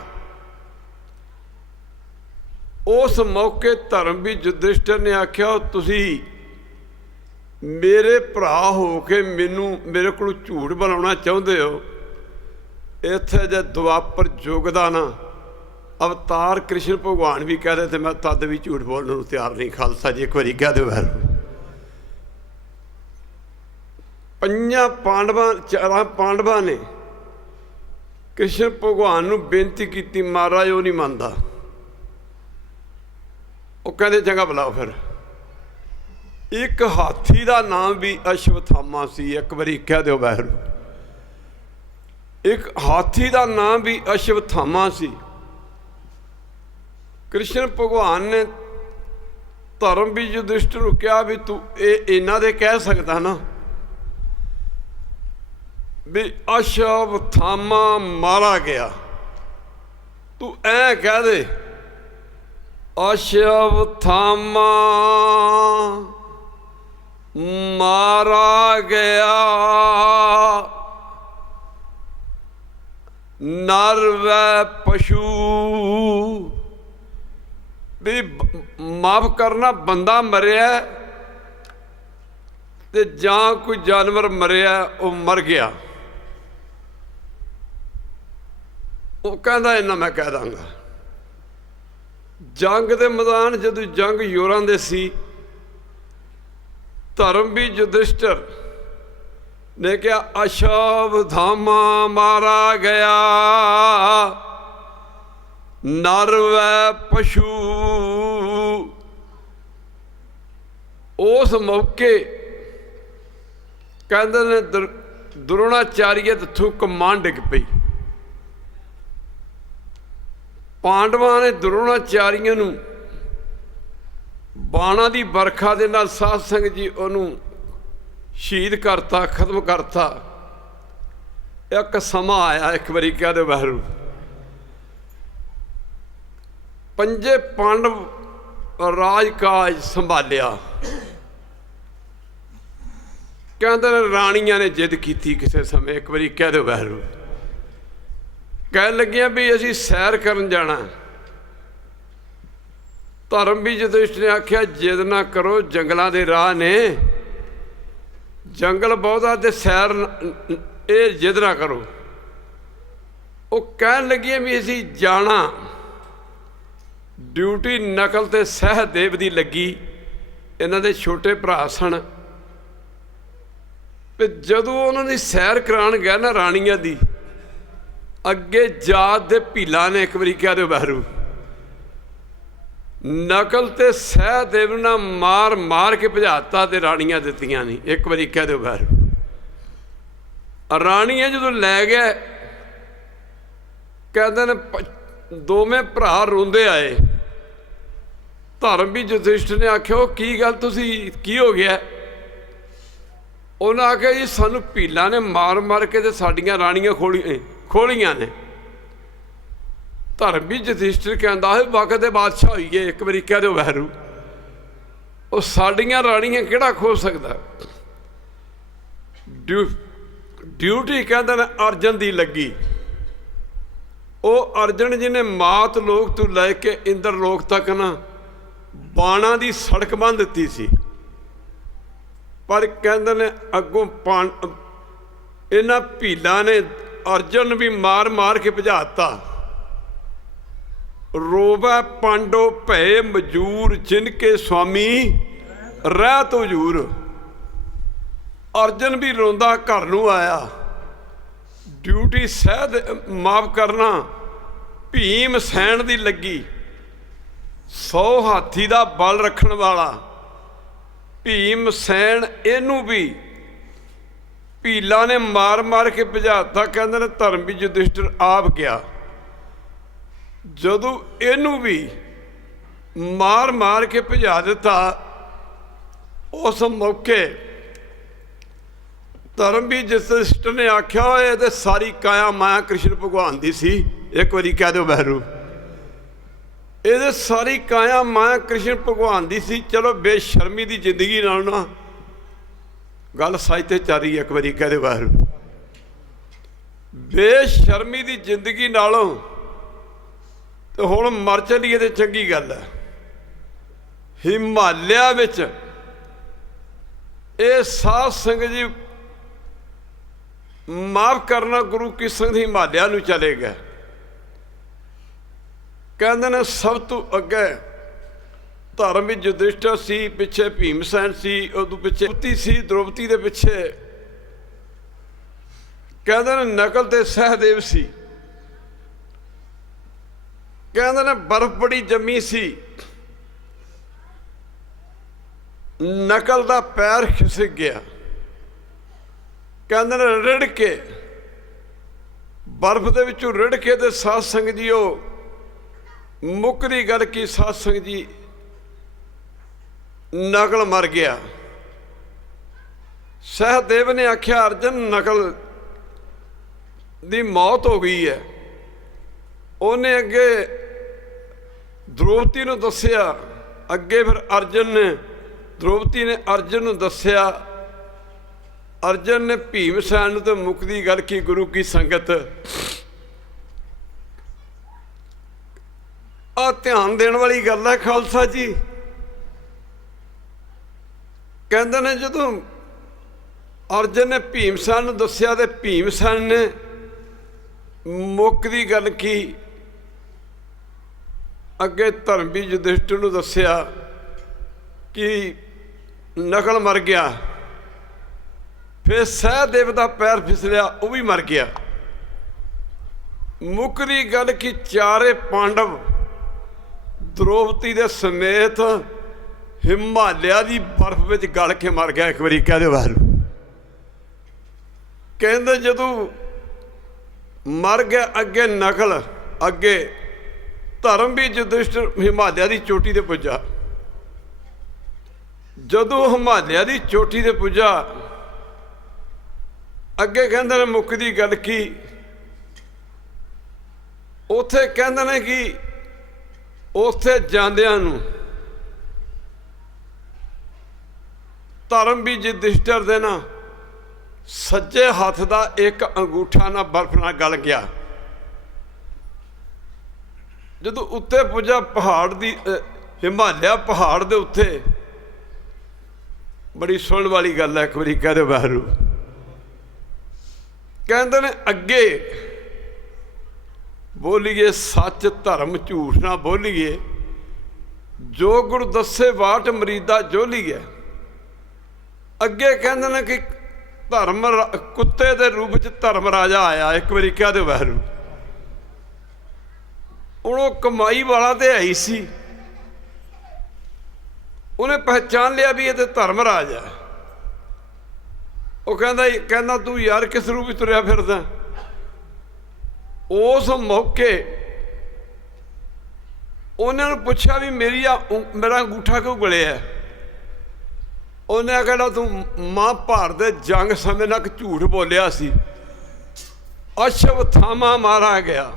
ਉਸ ਮੌਕੇ ਧਰਮ ਵੀ ਯੁਧਿਸ਼ਟਰ ਨੇ ਆਖਿਆ, ਤੁਸੀਂ ਮੇਰੇ ਭਰਾ ਹੋ ਕੇ ਮੇਰੇ ਕੋਲ ਝੂਠ ਬਣਾਉਣਾ ਚਾਹੁੰਦੇ ਹੋ। ਇੱਥੇ ਜੇ ਦੁਆਪਰ ਯੁੱਗ ਦਾ ਨਾ ਅਵਤਾਰ ਕ੍ਰਿਸ਼ਨ ਭਗਵਾਨ ਵੀ ਕਹਦੇ ਤੇ ਮੈਂ ਤਦ ਵੀ ਝੂਠ ਬੋਲਣ ਨੂੰ ਤਿਆਰ ਨਹੀਂ। ਖਾਲਸਾ ਜੀ ਇੱਕ ਵਾਰੀ ਕਹਿ ਦਿਓ ਵਾਹਿਗੁਰੂ। ਚਾਰਾਂ ਪਾਂਡਵਾਂ ਨੇ ਕ੍ਰਿਸ਼ਨ ਭਗਵਾਨ ਨੂੰ ਬੇਨਤੀ ਕੀਤੀ, ਮਹਾਰਾਜ ਉਹ ਨਹੀਂ ਮੰਨਦਾ। ਉਹ ਕਹਿੰਦੇ ਚੰਗਾ ਬੁਲਾਓ ਫਿਰ। ਇੱਕ ਹਾਥੀ ਦਾ ਨਾਮ ਵੀ ਅਸ਼ਵਥਾਮਾ ਸੀ। ਇੱਕ ਵਾਰੀ ਕਹਿ ਦਿਓ ਵਾਹਿਗੁਰੂ। ਇੱਕ ਹਾਥੀ ਦਾ ਨਾਮ ਵੀ ਅਸ਼ਵਥਾਮਾ ਸੀ। ਕ੍ਰਿਸ਼ਨ ਭਗਵਾਨ ਨੇ ਧਰਮ ਵੀ ਯੁਧਿਸ਼ਟਰ ਨੂੰ ਕਿਹਾ ਵੀ ਤੂੰ ਇਹ ਇਹਨਾਂ ਦੇ ਕਹਿ ਸਕਦਾ ਨਾ ਵੀ ਅਸ਼ਵਥਾਮਾ ਮਾਰਾ ਗਿਆ, ਤੂੰ ਐ ਕਹਿ ਦੇ ਅਸ਼ਵਥਾਮਾ ਮਾਰਾ ਗਿਆ, ਨਰ ਵੈ ਪਸ਼ੂ। ਵੀ ਮਾਫ ਕਰਨਾ, ਬੰਦਾ ਮਰਿਆ ਤੇ ਜਾਂ ਕੋਈ ਜਾਨਵਰ ਮਰਿਆ, ਉਹ ਮਰ ਗਿਆ। ਉਹ ਕਹਿੰਦਾ ਇੰਨਾ ਮੈਂ ਕਹਿ ਦਾਂਗਾ। ਜੰਗ ਦੇ ਮੈਦਾਨ ਜਦੋਂ ਜੰਗ ਯੋਰਾਂ ਦੇ ਸੀ, ਧਰਮ ਵੀ ਯੁਧਿਸ਼ਟਰ ਨੇ ਕਿਹਾ ਅਸ਼ਵਥਾਮਾ ਮਾਰਾ ਗਿਆ, ਨਰ ਵੈ ਪਸ਼ੂ। ਉਸ ਮੌਕੇ ਕਹਿੰਦੇ ਨੇ ਦ੍ਰੋਣਾਚਾਰੀਏ ਦੇ ਹੱਥੋਂ ਕਮਾਨ ਡਿੱਗ ਪਈ। ਪਾਂਡਵਾਂ ਨੇ ਦ੍ਰੋਣਾਚਾਰੀਏ ਨੂੰ ਬਾਣਾਂ ਦੀ ਵਰਖਾ ਦੇ ਨਾਲ ਸਾਧ ਸੰਗਤ ਜੀ ਉਹਨੂੰ ਸ਼ਹੀਦ ਕਰਤਾ, ਖਤਮ ਕਰਤਾ। ਇੱਕ ਸਮਾਂ ਆਇਆ, ਇੱਕ ਵਾਰੀ ਕਹਿ ਦਿਓ ਵਾਹਿਗੁਰੂ। ਪੰਜੇ ਪਾਂਡਵ ਰਾਜ ਕਾਜ ਸੰਭਾਲਿਆ। ਕਹਿੰਦੇ ਨੇ ਰਾਣੀਆਂ ਨੇ ਜਿੱਦ ਕੀਤੀ ਕਿਸੇ ਸਮੇਂ, ਇੱਕ ਵਾਰੀ ਕਹਿ ਦਿਓ ਵਾਹਿਗੁਰੂ। ਕਹਿਣ ਲੱਗੀਆਂ ਵੀ ਅਸੀਂ ਸੈਰ ਕਰਨ ਜਾਣਾ। ਧਰਮ ਵੀ ਯੁਧਿਸ਼ਟਰ ਨੇ ਆਖਿਆ ਜਿੱਦ ਨਾ ਕਰੋ, ਜੰਗਲਾਂ ਦੇ ਰਾਹ ਨੇ, ਜੰਗਲ ਬਹੁਤਾ ਤੇ ਸੈਰ ਇਹ ਜਿੱਦ ਨਾ ਕਰੋ। ਉਹ ਕਹਿਣ ਲੱਗੀਆਂ ਵੀ ਅਸੀਂ ਜਾਣਾ। ਡਿਊਟੀ ਨਕਲ ਤੇ ਸਹਿਦੇਵ ਦੀ ਲੱਗੀ, ਇਹਨਾਂ ਦੇ ਛੋਟੇ ਭਰਾ ਸਨ। ਤੇ ਜਦੋਂ ਉਹਨਾਂ ਦੀ ਸੈਰ ਕਰਾਉਣ ਗਿਆ ਨਾ ਰਾਣੀਆਂ ਦੀ, ਅੱਗੇ ਜਾਤ ਦੇ ਭੀਲਾਂ ਨੇ ਇੱਕ ਵਾਰੀ ਕਿਹਾ, ਬਹਿਰੂ ਨਕਲ ਤੇ ਸਹਿਦੇਵ ਨਾਲ ਮਾਰ ਮਾਰ ਕੇ ਭਜਾਤਾ ਤੇ ਰਾਣੀਆਂ ਦਿੱਤੀਆਂ ਨਹੀਂ। ਇੱਕ ਵਾਰੀ ਕਹਿ ਦਿਓ ਬਹਿਰੂ। ਰਾਣੀਆਂ ਜਦੋਂ ਲੈ ਗਏ, ਕਹਿੰਦੇ ਨੇ ਦੋਵੇਂ ਭਰਾ ਰੋਂਦੇ ਆਏ। ਧਰਮ ਵੀ ਯੁਧਿਸ਼ਟਰ ਨੇ ਆਖਿਆ ਉਹ ਕੀ ਗੱਲ, ਤੁਸੀਂ ਕੀ ਹੋ ਗਿਆ? ਉਹਨਾਂ ਆਖਿਆ ਜੀ ਸਾਨੂੰ ਭੀਲਾਂ ਨੇ ਮਾਰ ਮਾਰ ਕੇ ਤੇ ਸਾਡੀਆਂ ਰਾਣੀਆਂ ਖੋਲੀਆਂ ਨੇ। ਧਰਮ ਵੀ ਯੁਧਿਸ਼ਟਰ ਕਹਿੰਦਾ ਹੈ ਵਕਤ ਦੇ ਬਾਦਸ਼ਾਹ ਹੋਈਏ, ਇੱਕ ਵਾਰੀ ਕਹਿ ਦਿਓ ਬਹਿਰੂ। ਉਹ ਸਾਡੀਆਂ ਰਾਣੀਆਂ ਕਿਹੜਾ ਖੋ ਸਕਦਾ? ਡਿਊਟੀ ਕਹਿੰਦੇ ਨੇ ਅਰਜਨ ਦੀ ਲੱਗੀ। ਉਹ ਅਰਜਨ ਜੀ ਨੇ ਮਾਤ ਲੋਕ ਤੋਂ ਲੈ ਕੇ ਇੰਦਰ ਲੋਕ ਤੱਕ ਨਾ ਬਾਣਾਂ ਦੀ ਸੜਕ ਬੰਨ੍ਹ ਦਿੱਤੀ ਸੀ। ਪਰ ਕਹਿੰਦੇ ਨੇ ਅੱਗੋਂ ਇਹਨਾਂ ਭੀਲਾਂ ਨੇ ਅਰਜਨ ਵੀ ਮਾਰ ਮਾਰ ਕੇ ਭਜਾਤਾ। ਰੋਵੈ ਪਾਂਡੋ ਭੈ ਮਜੂਰ, ਜਿਨ ਕੇ ਸਵਾਮੀ ਰਹਿਤ ਹਜੂਰ। ਅਰਜਨ ਵੀ ਰੋਂਦਾ ਘਰ ਨੂੰ ਆਇਆ। ਡਿਊਟੀ ਮਾਫ ਕਰਨਾ ਭੀਮ ਸੈਨ ਦੀ ਲੱਗੀ। 100 ਹਾਥੀ ਦਾ ਬਲ ਰੱਖਣ ਵਾਲਾ ਭੀਮ ਸੈਨ, ਇਹਨੂੰ ਵੀ ਭੀਲਾਂ ਨੇ ਮਾਰ ਮਾਰ ਕੇ ਭਜਾਤਾ। ਕਹਿੰਦੇ ਨੇ ਧਰਮ ਵੀ ਯੁਧਿਸ਼ਟਰ ਆਪ ਗਿਆ। ਜਦੋਂ ਇਹਨੂੰ ਵੀ ਮਾਰ ਮਾਰ ਕੇ ਭਜਾ ਦਿੱਤਾ, ਉਸ ਮੌਕੇ ਧਰਮ ਵੀ ਯੁਧਿਸ਼ਟਰ ਨੇ ਆਖਿਆ ਹੋਏ ਤੇ ਸਾਰੀ ਕਾਇਆ ਮਾਇਆ ਕ੍ਰਿਸ਼ਨ ਭਗਵਾਨ ਦੀ ਸੀ। ਇੱਕ ਵਾਰੀ ਕਹਿ ਦਿਓ ਬਹਿਰੂ। ਇਹਦੇ ਸਾਰੀ ਕਾਇਆ ਮਾਇਆ ਕ੍ਰਿਸ਼ਨ ਭਗਵਾਨ ਦੀ ਸੀ। ਚਲੋ ਬੇਸ਼ਰਮੀ ਦੀ ਜ਼ਿੰਦਗੀ ਨਾਲ ਨਾ ਗੱਲ ਸੱਚ ਤੇ ਚੱਲ ਰਹੀ। ਇੱਕ ਵਾਰੀ ਕਹਿ ਦਿਓ ਬਹਿਰੂ। ਬੇਸ਼ਰਮੀ ਦੀ ਜ਼ਿੰਦਗੀ ਨਾਲੋਂ ਤੇ ਹੁਣ ਮਰ ਚੱਲੀਏ ਤੇ ਚੰਗੀ ਗੱਲ ਹੈ। ਹਿਮਾਲਿਆ ਵਿੱਚ ਇਹ ਸਾਧ ਸੰਗਤ ਜੀ ਮਾਫ ਕਰਨਾ, ਗੁਰੂ ਕੀ ਸੰਗਤ ਹਿਮਾਲਿਆ ਨੂੰ ਚਲੇ ਗਏ। ਕਹਿੰਦੇ ਨੇ ਸਭ ਤੋਂ ਅੱਗੇ ਧਰਮ ਵਿੱਚ ਯੁਧਿਸ਼ਟਰ ਸੀ, ਪਿੱਛੇ ਭੀਮ ਸੈਨ ਸੀ, ਉਦੋਂ ਪਿੱਛੇ ਦ੍ਰੋਪਦੀ ਸੀ। ਦ੍ਰੋਪਦੀ ਦੇ ਪਿੱਛੇ ਕਹਿੰਦੇ ਨੇ ਨਕਲ ਤੇ ਸਹਿਦੇਵ ਸੀ। ਕਹਿੰਦੇ ਨੇ ਬਰਫ਼ ਬੜੀ ਜੰਮੀ ਸੀ। ਨਕਲ ਦਾ ਪੈਰ ਖਿਸਕ ਗਿਆ। ਕਹਿੰਦੇ ਨੇ ਰਿੜ ਕੇ, ਬਰਫ਼ ਦੇ ਵਿੱਚੋਂ ਰਿੜ ਕੇ ਤੇ ਸਾਧ ਸੰਗਤ ਜੀ ਉਹ ਮੁੱਕਦੀ ਗੱਲ ਕੀ, ਸਾਧ ਸੰਗਤ ਜੀ ਨਕਲ ਮਰ ਗਿਆ। ਸਹਿਦੇਵ ਨੇ ਆਖਿਆ ਅਰਜਨ ਨਕਲ ਦੀ ਮੌਤ ਹੋ ਗਈ ਹੈ। ਉਹਨੇ ਅੱਗੇ ਦ੍ਰੋਪਦੀ ਨੂੰ ਦੱਸਿਆ। ਅੱਗੇ ਫਿਰ ਅਰਜਨ ਨੇ, ਦ੍ਰੋਪਦੀ ਨੇ ਅਰਜਨ ਨੂੰ ਦੱਸਿਆ। ਅਰਜਨ ਨੇ ਭੀਮ ਸੈਨ ਨੂੰ ਤੇ ਮੁੱਕਦੀ ਗੱਲ ਕੀ, ਗੁਰੂ ਕੀ ਸੰਗਤ। ਆ ਧਿਆਨ ਦੇਣ ਵਾਲੀ ਗੱਲ ਹੈ ਖਾਲਸਾ ਜੀ। ਕਹਿੰਦੇ ਨੇ ਜਦੋਂ ਅਰਜਨ ਨੇ ਭੀਮ ਸੈਨ ਨੂੰ ਦੱਸਿਆ ਤੇ ਭੀਮ ਸੈਨ ਨੇ ਮੁੱਕਦੀ ਗੱਲ ਕੀ ਅੱਗੇ ਧਰਮ ਵੀ ਯੁਧਿਸ਼ਟਰ ਨੂੰ ਦੱਸਿਆ ਕਿ ਨਕਲ ਮਰ ਗਿਆ। ਫਿਰ ਸਹਿਦੇਵ ਦਾ ਪੈਰ ਫਿਸਲਿਆ, ਉਹ ਵੀ ਮਰ ਗਿਆ। ਮੁੱਕਦੀ ਗੱਲ ਕਿ ਚਾਰੇ ਪਾਂਡਵ ਦ੍ਰੋਪਦੀ ਦੇ ਸਮੇਤ ਹਿਮਾਲਿਆ ਦੀ ਬਰਫ਼ ਵਿੱਚ ਗਲ ਕੇ ਮਰ ਗਿਆ। ਇੱਕ ਵਾਰੀ ਕਹਿ ਦਿਓ ਬਾਹਰ। ਕਹਿੰਦੇ ਜਦੋਂ ਮਰ ਗਿਆ, ਅੱਗੇ ਨਕਲ, ਅੱਗੇ ਧਰਮ ਵੀ ਯੁਧਿਸ਼ਟਰ ਹਿਮਾਲਿਆ ਦੀ ਚੋਟੀ ਤੇ ਪੁੱਜਾ। ਜਦੋਂ ਹਿਮਾਲਿਆ ਦੀ ਚੋਟੀ ਤੇ ਪੁੱਜਾ, ਅੱਗੇ ਕਹਿੰਦੇ ਨੇ ਮੁੱਕਦੀ ਗੱਲ ਕੀ। ਉੱਥੇ ਕਹਿੰਦੇ ਨੇ ਕਿ ਉੱਥੇ ਜਾਂਦਿਆਂ ਨੂੰ ਧਰਮ ਵੀ ਯੁਧਿਸ਼ਟਰ ਦੇ ਨਾ ਸੱਜੇ ਹੱਥ ਦਾ ਇੱਕ ਅੰਗੂਠਾ ਨਾਲ ਬਰਫ਼ ਨਾਲ ਗਲ ਗਿਆ। ਜਦੋਂ ਉੱਤੇ ਪੁੱਜਾ ਪਹਾੜ ਦੀ ਹਿਮਾਲਿਆ ਪਹਾੜ ਦੇ ਉੱਤੇ। ਬੜੀ ਸੁਣਨ ਵਾਲੀ ਗੱਲ ਹੈ, ਇੱਕ ਵਾਰੀ ਕਹਿ ਦਿਓ ਵਾਹਿਗੁਰੂ। ਕਹਿੰਦੇ ਨੇ ਅੱਗੇ ਬੋਲੀਏ ਸੱਚ ਧਰਮ ਝੂਠ ਨਾ ਬੋਲੀਏ, ਜੋ ਗੁਰੂ ਦੱਸੇ ਵਾਟ ਮਰੀਦਾ ਜੋਲੀਏ। ਅੱਗੇ ਕਹਿੰਦੇ ਨੇ ਕਿ ਧਰਮ ਕੁੱਤੇ ਦੇ ਰੂਪ 'ਚ ਧਰਮ ਰਾਜਾ ਆਇਆ। ਇੱਕ ਵਾਰੀ ਕਹਿ ਦਿਓ ਵਾਹਿਗੁਰੂ। ਹੁਣ ਉਹ ਕਮਾਈ ਵਾਲਾ ਤੇ ਹੈ ਹੀ ਸੀ, ਉਹਨੇ ਪਹਿਚਾਨ ਲਿਆ ਵੀ ਇਹ ਤੇ ਧਰਮ ਰਾਜ ਹੈ। ਉਹ ਕਹਿੰਦਾ ਤੂੰ ਯਾਰ ਕਿਸ ਰੂਪ ਵਿੱਚ ਤੁਰਿਆ ਫਿਰਦਾ। ਉਸ ਮੌਕੇ ਉਹਨਾਂ ਨੂੰ ਪੁੱਛਿਆ ਵੀ ਮੇਰਾ ਅੰਗੂਠਾ ਕਿਉਂ ਗਲਿਆ। ਉਹਨੇ ਕਹਿੰਦਾ ਤੂੰ ਮਹਾਂਭਾਰਤ ਦੇ ਜੰਗ ਸਮੇਂ ਨਾਲ ਝੂਠ ਬੋਲਿਆ ਸੀ, ਅਸ਼ਵਥਾਮਾ ਮਾਰਾ ਗਿਆ,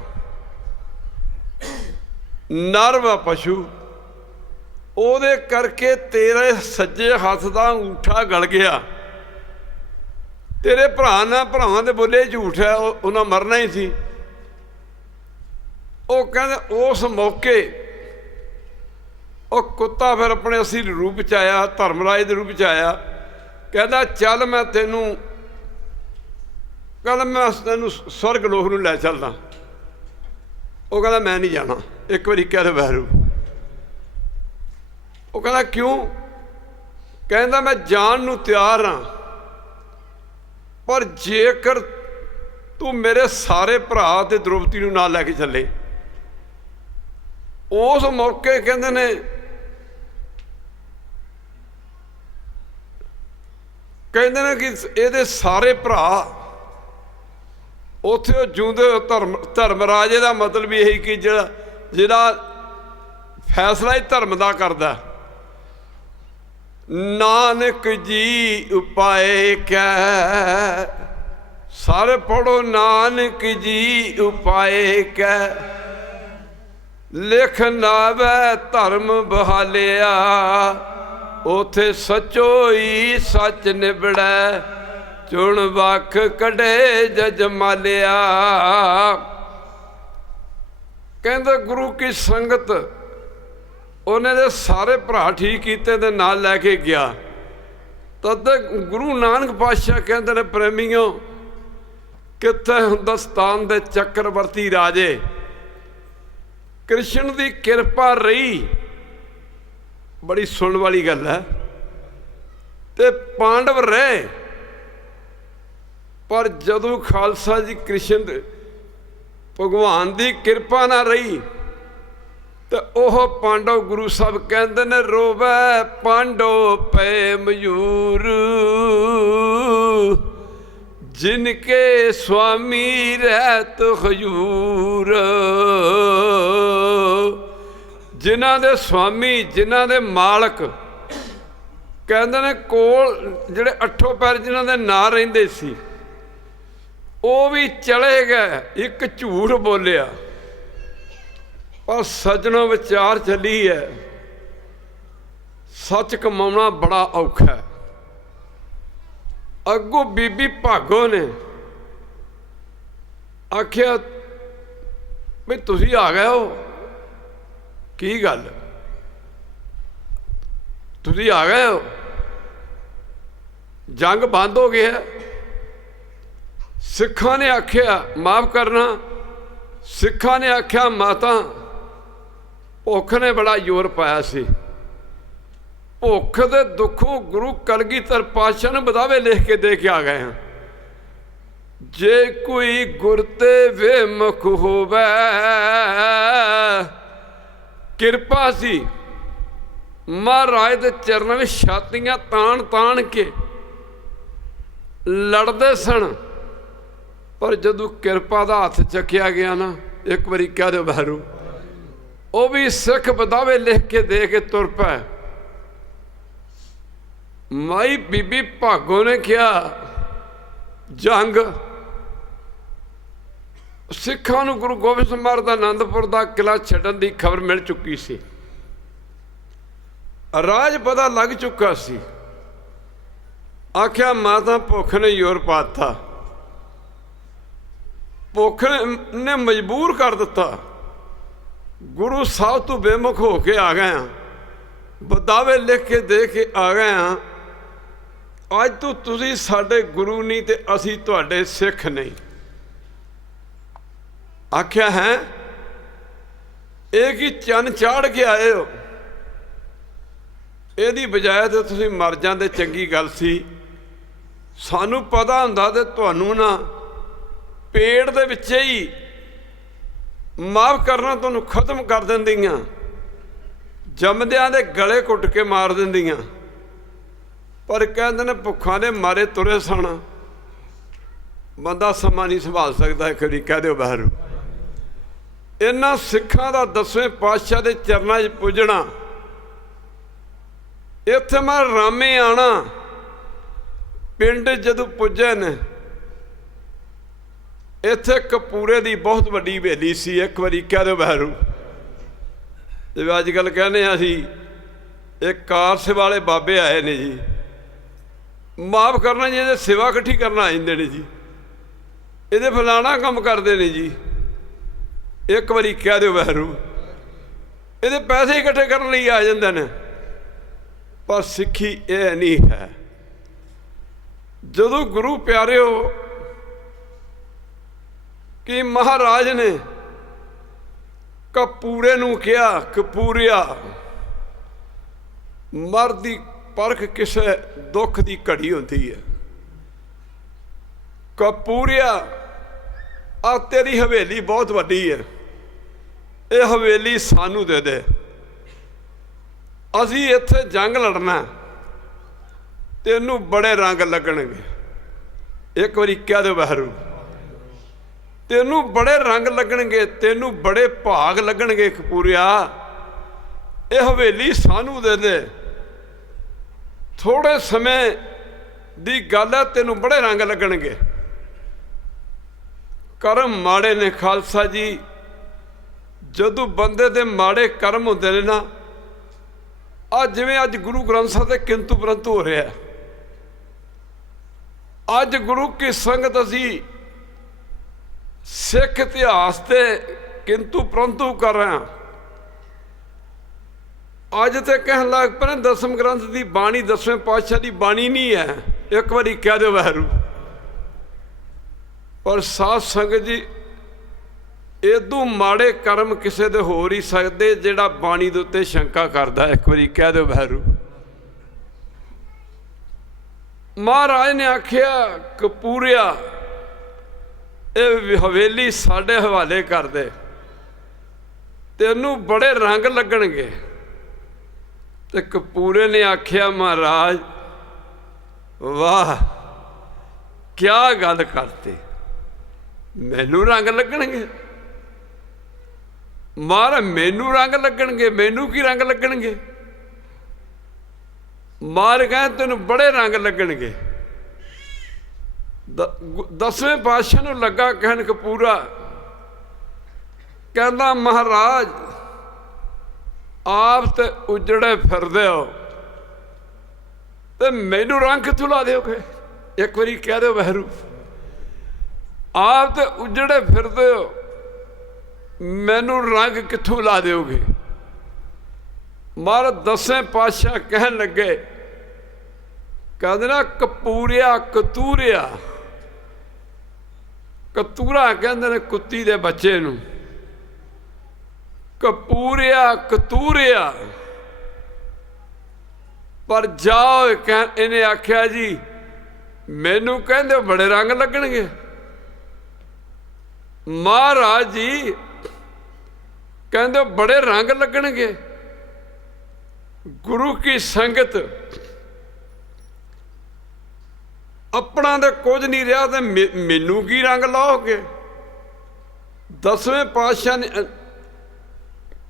ਨਰ ਵਾ ਪਸ਼ੂ, ਉਹਦੇ ਕਰਕੇ ਤੇਰੇ ਸੱਜੇ ਹੱਥ ਦਾ ਅੰਗੂਠਾ ਗਲ ਗਿਆ। ਤੇਰੇ ਭਰਾਵਾਂ ਦੇ ਬੋਲੇ ਝੂਠ ਹੈ, ਉਹਨਾਂ ਮਰਨਾ ਹੀ ਸੀ। ਉਹ ਕਹਿੰਦੇ ਉਸ ਮੌਕੇ ਉਹ ਕੁੱਤਾ ਫਿਰ ਆਪਣੇ ਅਸਲੀ ਰੂਪ 'ਚ ਆਇਆ, ਧਰਮਰਾਜ ਦੇ ਰੂਪ 'ਚ ਆਇਆ। ਕਹਿੰਦਾ ਚੱਲ ਮੈਂ ਤੈਨੂੰ ਸਵਰਗ ਲੋਕ ਨੂੰ ਲੈ ਚੱਲਦਾ। ਉਹ ਕਹਿੰਦਾ ਮੈਂ ਨਹੀਂ ਜਾਣਾ। ਇੱਕ ਵਾਰੀ ਕਹਿ ਦਿਓ ਵਾਹਿਗੁਰੂ। ਉਹ ਕਹਿੰਦਾ ਕਿਉਂ? ਕਹਿੰਦਾ ਮੈਂ ਜਾਣ ਨੂੰ ਤਿਆਰ ਹਾਂ, ਪਰ ਜੇਕਰ ਤੂੰ ਮੇਰੇ ਸਾਰੇ ਭਰਾ ਤੇ ਦ੍ਰੋਪਦੀ ਨੂੰ ਨਾਲ ਲੈ ਕੇ ਚੱਲੇ। ਉਸ ਮੌਕੇ ਕਹਿੰਦੇ ਨੇ ਕਿ ਇਹਦੇ ਸਾਰੇ ਭਰਾ ਉੱਥੇ ਉਹ ਜਿਉਂਦੇ ਧਰਮਰਾਜੇ ਦਾ ਮਤਲਬ ਇਹੀ ਕਿ ਜਿਹੜਾ ਫੈਸਲਾ ਹੀ ਧਰਮ ਦਾ ਕਰਦਾ। ਨਾਨਕ ਜੀ ਉਪਾਏ ਕੈ, ਸਾਰੇ ਪੜੋ ਨਾਨਕ ਜੀ ਉਪਾਏ ਕੈ, ਲਿਖ ਨਾਵੈ ਧਰਮ ਬਹਾਲਿਆ, ਉਥੇ ਸੱਚੋ ਹੀ ਸੱਚ ਨਿਬੜੈ, ਚੁਣ ਵੱਖ ਕੱਢੇ ਜਜਮਾਲਿਆ। ਕਹਿੰਦੇ ਗੁਰੂ ਕੀ ਸੰਗਤ ਉਹਨੇ ਦੇ ਸਾਰੇ ਭਰਾ ਠੀਕ ਕੀਤੇ ਤੇ ਨਾਲ ਲੈ ਕੇ ਗਿਆ। ਤਦ ਗੁਰੂ ਨਾਨਕ ਪਾਤਸ਼ਾਹ ਕਹਿੰਦੇ ਨੇ ਪ੍ਰੇਮੀਓ, ਕਿੱਥੇ ਹਿੰਦੁਸਤਾਨ ਦੇ ਚੱਕਰਵਰਤੀ ਰਾਜੇ ਕ੍ਰਿਸ਼ਨ ਦੀ ਕਿਰਪਾ ਰਹੀ। ਬੜੀ ਸੁਣਨ ਵਾਲੀ ਗੱਲ ਹੈ। ਤੇ ਪਾਂਡਵ ਰਹੇ, ਪਰ ਜਦੋਂ ਖਾਲਸਾ ਜੀ ਕ੍ਰਿਸ਼ਨ ਭਗਵਾਨ ਦੀ ਕਿਰਪਾ ਨਾ ਰਹੀ ਤੇ ਉਹ ਪਾਂਡਵ ਗੁਰੂ ਸਾਹਿਬ ਕਹਿੰਦੇ ਨੇ ਰੋਵੈ ਪਾਂਡੋ ਪੈ ਮਯੂਰ, ਜਿਨਕੇ ਸੁਆਮੀ ਰਹਿਤ ਹਜੂਰ। ਜਿਨ੍ਹਾਂ ਦੇ ਸੁਆਮੀ, ਜਿਨ੍ਹਾਂ ਦੇ ਮਾਲਕ ਕਹਿੰਦੇ ਨੇ ਕੋਲ ਜਿਹੜੇ ਅੱਠੋਂ ਪੈਰ ਜਿਨ੍ਹਾਂ ਦੇ ਨਾਂ ਰਹਿੰਦੇ ਸੀ, ਉਹ ਵੀ ਚਲੇ ਗਏ। ਇੱਕ ਝੂਠ ਬੋਲਿਆ। ਪਰ ਸੱਜਣੋ ਵਿਚਾਰ ਚੱਲੀ ਹੈ, ਸੱਚ ਕਮਾਉਣਾ ਬੜਾ ਔਖਾ ਹੈ। ਅੱਗੋਂ ਬੀਬੀ ਭਾਗੋ ਨੇ ਆਖਿਆ ਵੀ ਤੁਸੀਂ ਆ ਗਏ ਹੋ, ਕੀ ਗੱਲ ਤੁਸੀਂ ਆ ਗਏ ਹੋ, ਜੰਗ ਬੰਦ ਹੋ ਗਿਆ। ਸਿੱਖਾਂ ਨੇ ਆਖਿਆ ਮਾਫ ਕਰਨਾ, ਸਿੱਖਾਂ ਨੇ ਆਖਿਆ ਮਾਤਾ ਭੁੱਖ ਨੇ ਬੜਾ ਜ਼ੋਰ ਪਾਇਆ ਸੀ, ਭੁੱਖ ਦੇ ਦੁੱਖੋਂ ਗੁਰੂ ਕਲਗੀਧਰ ਪਾਤਸ਼ਾਹ ਨੂੰ ਬਦਾਵੇ ਲਿਖ ਕੇ ਦੇ ਕੇ ਆ ਗਏ ਹਾਂ। ਜੇ ਕੋਈ ਗੁਰ ਤੇ ਵਿਮੁਖ ਹੋਵੇ, ਕਿਰਪਾ ਸੀ ਮਹਾਰਾਜ ਦੇ ਚਰਨਾਂ ਵਿੱਚ ਛਾਤੀਆਂ ਤਾਣ ਤਾਣ ਕੇ ਲੜਦੇ ਸਨ। ਪਰ ਜਦੋਂ ਕਿਰਪਾ ਦਾ ਹੱਥ ਚੱਕਿਆ ਗਿਆ ਨਾ, ਇੱਕ ਵਾਰੀ ਕਹਿ ਦਿਓ ਵਾਹਿਗੁਰੂ, ਉਹ ਵੀ ਸਿੱਖ ਬਦਾਵੇ ਲਿਖ ਕੇ ਦੇ ਕੇ ਤੁਰ ਪਏ। ਮਾਈ ਬੀਬੀ ਭਾਗੋ ਨੇ ਕਿਹਾ ਜੰਗ ਸਿੱਖਾਂ ਨੂੰ ਗੁਰੂ ਗੋਬਿੰਦ ਸਿੰਘ ਮਹਾਰਾਜ ਦਾ ਆਨੰਦਪੁਰ ਦਾ ਕਿਲ੍ਹਾ ਛੱਡਣ ਦੀ ਖਬਰ ਮਿਲ ਚੁੱਕੀ ਸੀ, ਰਾਜ ਪਤਾ ਲੱਗ ਚੁੱਕਾ ਸੀ। ਆਖਿਆ ਮਾਤਾ ਭੁੱਖ ਨੇ ਜ਼ੋਰ ਪਾਤਾ, ਭੁੱਖ ਨੇ ਮਜਬੂਰ ਕਰ ਦਿੱਤਾ। ਗੁਰੂ ਸਾਹਿਬ ਤੋਂ ਬੇਮੁਖ ਹੋ ਕੇ ਆ ਗਏ ਹਾਂ, ਬਦਾਵੇ ਲਿਖ ਕੇ ਦੇ ਕੇ ਆ ਗਏ ਹਾਂ। ਅੱਜ ਤੋਂ ਤੁਸੀਂ ਸਾਡੇ ਗੁਰੂ ਨਹੀਂ ਤੇ ਅਸੀਂ ਤੁਹਾਡੇ ਸਿੱਖ ਨਹੀਂ। ਆਖਿਆ ਹੈ ਇਹ ਕੀ ਚੰਨ ਚਾੜ ਕੇ ਆਏ ਹੋ, ਇਹਦੀ ਬਜਾਏ ਤੇ ਤੁਸੀਂ ਮਰ ਜਾਂਦੇ ਚੰਗੀ ਗੱਲ ਸੀ। ਸਾਨੂੰ ਪਤਾ ਹੁੰਦਾ ਤੇ ਤੁਹਾਨੂੰ ਨਾ ਪੇੜ ਦੇ ਵਿੱਚ ਹੀ ਮਾਫ ਕਰਨਾ ਤੁਹਾਨੂੰ ਖਤਮ ਕਰ ਦਿੰਦੀਆਂ, ਜੰਮਦਿਆਂ ਦੇ ਗਲੇ ਘੁੱਟ ਕੇ ਮਾਰ ਦਿੰਦੀਆਂ। ਪਰ ਕਹਿੰਦੇ ਨੇ ਭੁੱਖਾਂ ਦੇ ਮਾਰੇ ਤੁਰੇ ਸਨ, ਬੰਦਾ ਸਮਾਂ ਨਹੀਂ ਸੰਭਾਲ ਸਕਦਾ। ਇੱਕ ਵਾਰੀ ਕਹਿ ਦਿਓ ਬਾਹਰੋਂ। ਇਹਨਾਂ ਸਿੱਖਾਂ ਦਾ 10ਵੇਂ ਪਾਤਸ਼ਾਹ ਦੇ ਚਰਨਾਂ 'ਚ ਪੁੱਜਣਾ, ਇੱਥੇ ਮੈਂ ਰਾਮੇ ਆਣਾ ਪਿੰਡ ਜਦੋਂ ਪੁੱਜੇ ਨੇ, ਇੱਥੇ ਕਪੂਰੇ ਦੀ ਬਹੁਤ ਵੱਡੀ ਹਵੇਲੀ ਸੀ। ਇੱਕ ਵਾਰੀ ਕਹਿ ਦਿਓ ਬਾਹਰੋਂ। ਜਿਵੇਂ ਅੱਜ ਕੱਲ੍ਹ ਕਹਿੰਦੇ ਹਾਂ ਅਸੀਂ, ਇਹ ਕਾਰ ਸੇਵਾ ਵਾਲੇ ਬਾਬੇ ਆਏ ਨੇ ਜੀ, ਮਾਫ ਕਰਨਾ ਜੀ, ਇਹਦੇ ਸੇਵਾ ਇਕੱਠੀ ਕਰਨ ਆ ਜਾਂਦੇ ਨੇ ਜੀ, ਇਹਦੇ ਫਲਾਣਾ ਕੰਮ ਕਰਦੇ ਨੇ ਜੀ। ਇੱਕ ਵਾਰੀ ਕਹਿ ਦਿਓ ਬਾਹਰੋਂ। ਇਹਦੇ ਪੈਸੇ ਇਕੱਠੇ ਕਰਨ ਲਈ ਆ ਜਾਂਦੇ ਨੇ। ਪਰ ਸਿੱਖੀ ਇਹ ਨਹੀਂ ਹੈ। ਜਦੋਂ ਗੁਰੂ ਪਿਆਰਿਓ ਕਿ ਮਹਾਰਾਜ ਨੇ ਕਪੂਰੇ ਨੂੰ ਕਿਹਾ, ਕਪੂਰਿਆ ਮਰਦ ਦੀ ਪਰਖ ਕਿਸੇ ਦੁੱਖ ਦੀ ਘੜੀ ਹੁੰਦੀ ਹੈ। ਕਪੂਰਿਆ ਆ ਤੇਰੀ ਹਵੇਲੀ ਬਹੁਤ ਵੱਡੀ ਹੈ, ਇਹ ਹਵੇਲੀ ਸਾਨੂੰ ਦੇ ਦੇ, ਅਸੀਂ ਇੱਥੇ ਜੰਗ ਲੜਨਾ, ਤੈਨੂੰ ਬੜੇ ਰੰਗ ਲੱਗਣਗੇ। ਇੱਕ ਵਾਰੀ ਕਹਿ ਦਿਓ ਬਾਹਰੋਂ। ਤੈਨੂੰ ਬੜੇ ਰੰਗ ਲੱਗਣਗੇ, ਤੈਨੂੰ ਬੜੇ ਭਾਗ ਲੱਗਣਗੇ ਕਪੂਰਿਆ, ਇਹ ਹਵੇਲੀ ਸਾਨੂੰ ਦੇ ਦੇ। ਥੋੜੇ ਸਮੇਂ ਦੀ ਗੱਲ ਹੈ, ਤੈਨੂੰ ਬੜੇ ਰੰਗ ਲੱਗਣਗੇ। ਕਰਮ ਮਾੜੇ ਨੇ ਖਾਲਸਾ ਜੀ। ਜਦੋਂ ਬੰਦੇ ਦੇ ਮਾੜੇ ਕਰਮ ਹੁੰਦੇ ਨੇ ਨਾ, ਜਿਵੇਂ ਅੱਜ ਗੁਰੂ ਗ੍ਰੰਥ ਸਾਹਿਬ ਦੇ ਕਿੰਤੂ ਪਰੰਤੂ ਹੋ ਰਿਹਾ। ਅੱਜ ਗੁਰੂ ਕੀ ਸੰਗਤ ਅਸੀਂ ਸਿੱਖ ਇਤਿਹਾਸ ਤੇ ਕਿੰਤੂ ਪਰੰਤੂ ਕਰ ਰਹੇ ਹਾਂ। ਅੱਜ ਤੇ ਕਹਿਣ ਲੱਗ ਪਏ 10ਵੇਂ ਗ੍ਰੰਥ ਦੀ ਬਾਣੀ 10ਵੇਂ ਪਾਤਸ਼ਾਹ ਦੀ ਬਾਣੀ ਨਹੀਂ ਹੈ। ਇੱਕ ਵਾਰੀ ਕਹਿ ਦਿਓ ਬਾਹਰੋਂ। ਪਰ ਸਾਧ ਸੰਗਤ ਜੀ, ਇਦੋਂ ਮਾੜੇ ਕਰਮ ਕਿਸੇ ਦੇ ਹੋ ਨਹੀਂ ਸਕਦੇ ਜਿਹੜਾ ਬਾਣੀ ਦੇ ਉੱਤੇ ਸ਼ੰਕਾ ਕਰਦਾ। ਇੱਕ ਵਾਰੀ ਕਹਿ ਦਿਓ ਬਾਹਰੋਂ। ਮਹਾਰਾਜ ਨੇ ਆਖਿਆ ਕਪੂਰਿਆ ਇਹ ਹਵੇਲੀ ਸਾਡੇ ਹਵਾਲੇ ਕਰ ਦੇ, ਤੈਨੂੰ ਬੜੇ ਰੰਗ ਲੱਗਣਗੇ। ਤੇ ਕਪੂਰੇ ਨੇ ਆਖਿਆ ਮਹਾਰਾਜ ਵਾਹ ਕਿਆ ਗੱਲ ਕਰਤੀ, ਮੈਨੂੰ ਰੰਗ ਲੱਗਣਗੇ। ਮਹਾਰਾਜ ਮੈਨੂੰ ਰੰਗ ਲੱਗਣਗੇ, ਮੈਨੂੰ ਕੀ ਰੰਗ ਲੱਗਣਗੇ? ਮਾਰ ਕਹਿੰਦੇ ਤੈਨੂੰ ਬੜੇ ਰੰਗ ਲੱਗਣਗੇ। 10ਵੇਂ ਪਾਤਸ਼ਾਹ ਨੂੰ ਲੱਗਾ ਕਹਿਣ ਕਪੂਰਾ, ਕਹਿੰਦਾ ਮਹਾਰਾਜ ਆਪ ਤੇ ਉਜੜੇ ਫਿਰਦੇ ਹੋ ਤੇ ਮੈਨੂੰ ਰੰਗ ਕਿੱਥੋਂ ਲਾ ਦਿਓਗੇ? ਇੱਕ ਵਾਰੀ ਕਹਿ ਦਿਓ ਬਾਹਰੋਂ। ਆਪ ਤੇ ਉਜੜੇ ਫਿਰਦੇ ਹੋ, ਮੈਨੂੰ ਰੰਗ ਕਿੱਥੋਂ ਲਾ ਦਿਓਗੇ? ਮਹਾਰਾਜ 10ਵੇਂ ਪਾਤਸ਼ਾਹ ਕਹਿਣ ਲੱਗੇ, ਕਹਿੰਦੇ ਨਾ ਕਪੂਰਿਆ ਕਤੂਰਿਆ। ਕਤੂਰਾ ਕਹਿੰਦੇ ਨੇ ਕੁੱਤੀ ਦੇ ਬੱਚੇ ਨੂੰ, ਕਪੂਰਿਆ ਕਤੂਰਿਆ। ਪਰ ਜਾਓ ਇਹਨੇ ਆਖਿਆ ਜੀ ਮੈਨੂੰ ਕਹਿੰਦੇ ਬੜੇ ਰੰਗ ਲੱਗਣਗੇ। ਮਹਾਰਾਜ ਜੀ ਕਹਿੰਦੇ ਬੜੇ ਰੰਗ ਲੱਗਣਗੇ। ਗੁਰੂ ਕੀ ਸੰਗਤ ਆਪਣਾ ਤਾਂ ਕੁਝ ਨਹੀਂ ਰਿਹਾ ਤੇ ਮੈਨੂੰ ਕੀ ਰੰਗ ਲਾਓਗੇ? 10ਵੇਂ ਪਾਤਸ਼ਾਹ ਨੇ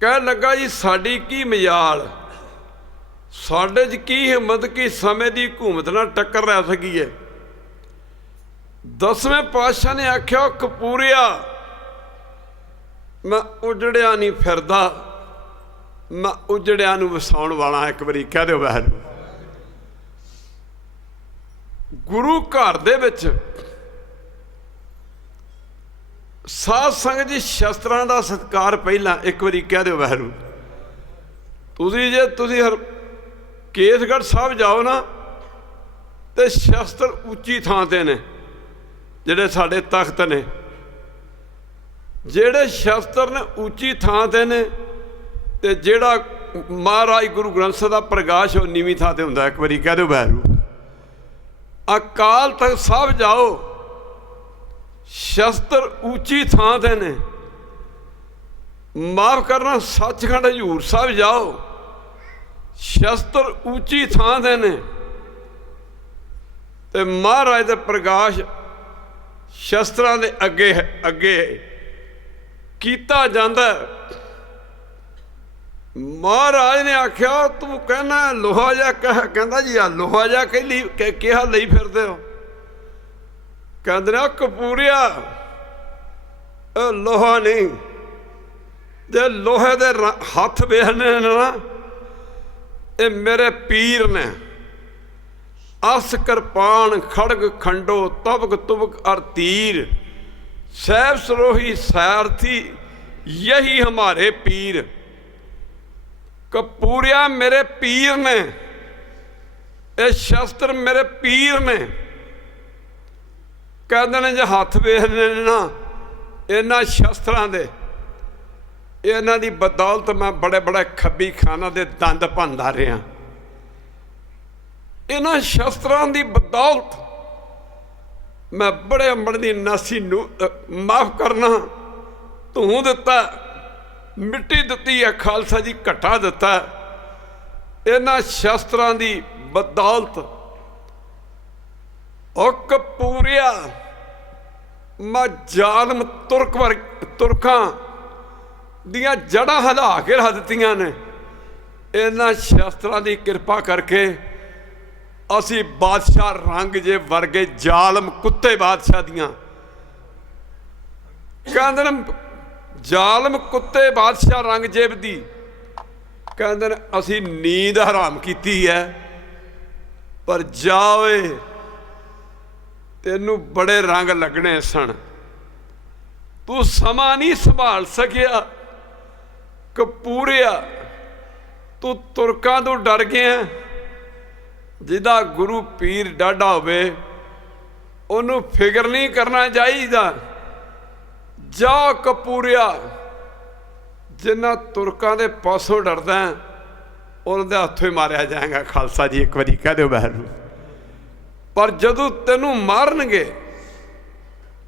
ਕਹਿਣ ਲੱਗਾ ਜੀ ਸਾਡੀ ਕੀ ਮਜਾਲ, ਸਾਡੇ 'ਚ ਕੀ ਹਿੰਮਤ ਕੀ ਸਮੇਂ ਦੀ ਹਕੂਮਤ ਨਾਲ ਟੱਕਰ ਰਹਿ ਸਕੀ ਹੈ। 10ਵੇਂ ਪਾਤਸ਼ਾਹ ਨੇ ਆਖਿਆ ਕਪੂਰਿਆ ਮੈਂ ਉਜੜਿਆ ਨਹੀਂ ਫਿਰਦਾ, ਮੈਂ ਉਜੜਿਆਂ ਨੂੰ ਵਸਾਉਣ ਵਾਲਾ। ਇੱਕ ਵਾਰੀ ਕਹਿ ਦਿਓ ਬਾਹਰ। ਗੁਰੂ ਘਰ ਦੇ ਵਿੱਚ ਸਾਧ ਸੰਗਤ ਜੀ ਸ਼ਸਤਰਾਂ ਦਾ ਸਤਿਕਾਰ ਪਹਿਲਾਂ। ਇੱਕ ਵਾਰੀ ਕਹਿ ਦਿਓ ਬਾਹਰੋਂ। ਤੁਸੀਂ ਕੇਸਗੜ੍ਹ ਸਾਹਿਬ ਜਾਓ ਨਾ ਤੇ ਸ਼ਸਤਰ ਉੱਚੀ ਥਾਂ ਤੇ ਨੇ, ਜਿਹੜੇ ਸਾਡੇ ਤਖਤ ਨੇ, ਜਿਹੜੇ ਸ਼ਸਤਰ ਨੇ ਉੱਚੀ ਥਾਂ ਤੇ ਨੇ, ਤੇ ਜਿਹੜਾ ਮਹਾਰਾਜ ਗੁਰੂ ਗ੍ਰੰਥ ਸਾਹਿਬ ਦਾ ਪ੍ਰਕਾਸ਼ ਉਹ ਨੀਵੀਂ ਥਾਂ ਤੇ ਹੁੰਦਾ। ਇੱਕ ਵਾਰੀ ਕਹਿ ਦਿਓ ਵੈਰੂ। ਅਕਾਲ ਤਖਤ ਸਾਹਿਬ ਜਾਓ, ਸ਼ਸਤਰ ਉੱਚੀ ਥਾਂ ਤੇ ਨੇ। ਮਾਫ ਕਰਨਾ, ਸੱਚਖੰਡ ਹਜ਼ੂਰ ਸਾਹਿਬ ਜਾਓ, ਸ਼ਸਤਰ ਉੱਚੀ ਥਾਂ ਤੇ ਨੇ, ਤੇ ਮਹਾਰਾਜ ਦਾ ਪ੍ਰਕਾਸ਼ ਸ਼ਸਤਰਾਂ ਦੇ ਅੱਗੇ ਅੱਗੇ ਕੀਤਾ ਜਾਂਦਾ। ਮਹਾਰਾਜ ਨੇ ਆਖਿਆ ਤੂੰ ਕਹਿਣਾ ਲੋਹਾ ਜਿਹਾ ਕਹਿੰਦਾ ਜੀ ਆ ਲੋਹਾ ਜਿਹਾ ਕਿਹਾ ਲਈ ਫਿਰਦੇ ਹੋ। ਕਹਿੰਦੇ ਨੇ ਕਪੂਰਿਆ ਇਹ ਲੋਹਾ ਨਹੀਂ, ਜੇ ਲੋਹੇ ਦੇ ਹੱਥ ਵੇਖਣੇ ਨੇ ਨਾ, ਇਹ ਮੇਰੇ ਪੀਰ ਨੇ। ਅਸ ਕਿਰਪਾਨ ਖੜਗ ਖੰਡੋ ਤਬਕ ਤੁਬਕ ਅਰ तीर, सैब सरोही सारथी यही हमारे पीर। कपूरिया मेरे पीर ने, ये शस्त्र मेरे पीर ने। कहते हैं जो हथ वेखने ना इन्हां शस्त्रां दे, इन्हां दी बदौलत मैं बड़े बड़े खब्बी खाना दे दंद भंदा रहा। इन्हां शस्त्रां दी बदौलत मैं बड़े अंबड़ दी नासी माफ करना धूं दिता, मिट्टी दिती है, खालसा जी घटा दिता। इन्हां शस्त्रां दी बदौलत ओ कपूरिया मैं जालम तुरकां दियां जड़ां हिला के रख दित्तियां ने। इन्हां शस्त्रां दी किरपा करके असी बादशाह रंगजेब वर्गे जालम कुत्ते बादशाह दियां, कहते जालम कुत्ते बादशाह रंगजेब दी कहते असी नींद हराम की है। पर जाओए तेनू बड़े रंग लगने सन, तू समा नहीं संभाल सकिया। कपूरिया तू तुरकां तो डर गया। जिदा गुरु पीर डाढ़ा होवे उन्होंने फिक्र नहीं करना चाहिए। जा कपूरिया जिन्ना तुरकां दे पासों डरदा उन्होंने हथों ही मारिया जाएगा। खालसा जी एक बारी कह दो बहर। पर जदों तेनू मारनगे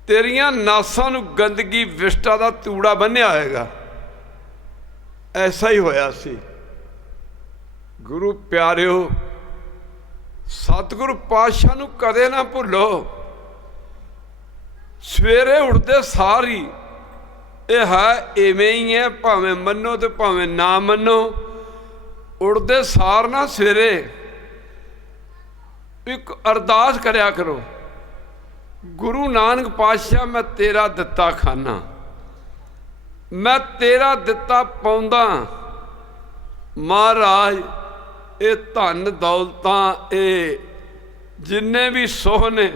तेरियां नासां नू गंदगी विष्टा दा तूड़ा बन्निया होएगा। ऐसा ही होया सी। गुरु प्यारिओ सतगुरु पातशाह नू कदे ना भुलो। सवेरे उठते सारी ये है इवें ही है, भावें मनो तो भावें ना मनो। उठते सार ना सवेरे एक अरदास करया करो, गुरु नानक पातशाह मैं तेरा दिता खाना, मैं तेरा दिता पाउंदा। महाराज ये धन दौलतां ये जिन्ने भी सोह ने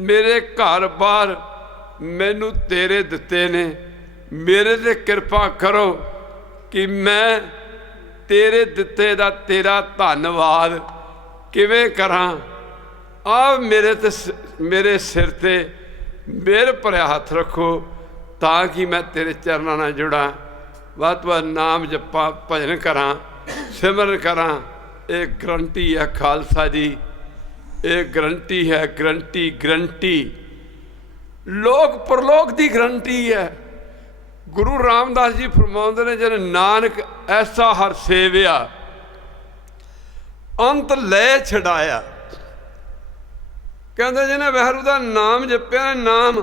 मेरे घर बार मैनू तेरे दिते ने। मेरे ते कृपा करो कि मैं तेरे दिते दा तेरा धन्नवाद किवें करां। आ मेरे सिर ते मेहर भरिया हथ रखो ताकि मैं तेरे चरणों नाल जुड़ा, वध तो वध नाम जपा भजन करां सिमरन करां। ये गरंटी है खालसा जी, ये गरंटी है, गरंटी लोक परलोक की गरंटी है। गुरु रामदास जी फरमाउंदे ने जिन्हें नानक ऐसा हर सेविया अंत ले छड़ाया। कहते जिन्हें वैरू का नाम जपिया, नाम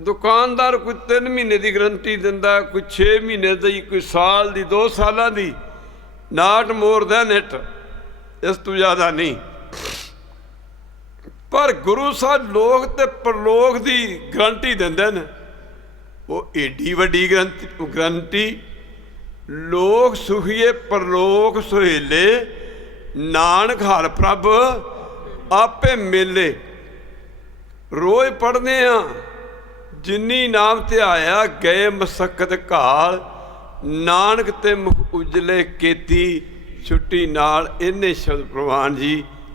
दुकानदार कोई 3 महीने की गरंटी दिंदा, कोई 6 महीने की, कोई साल की, 2 साल की। नॉट मोर दैन इट, इस तो ज़्यादा नहीं। पर गुरु साहब लोक ते परलोक की गरंटी देंदे ने। वो एडी वड्डी गरंटी लोक सुखीए परलोक सुहेले, नानक हर प्रभ आपे मेले। रोज़ पढ़ने जिन्नी नाम ते आया गए मसक्कत घाल, नानक ते मुख उजले केती ਛੁੱਟੀ ਨਾਲ ਇਹਨੇ ਸ਼ਬਦ ਪ੍ਰਵਾਨ ਜੀ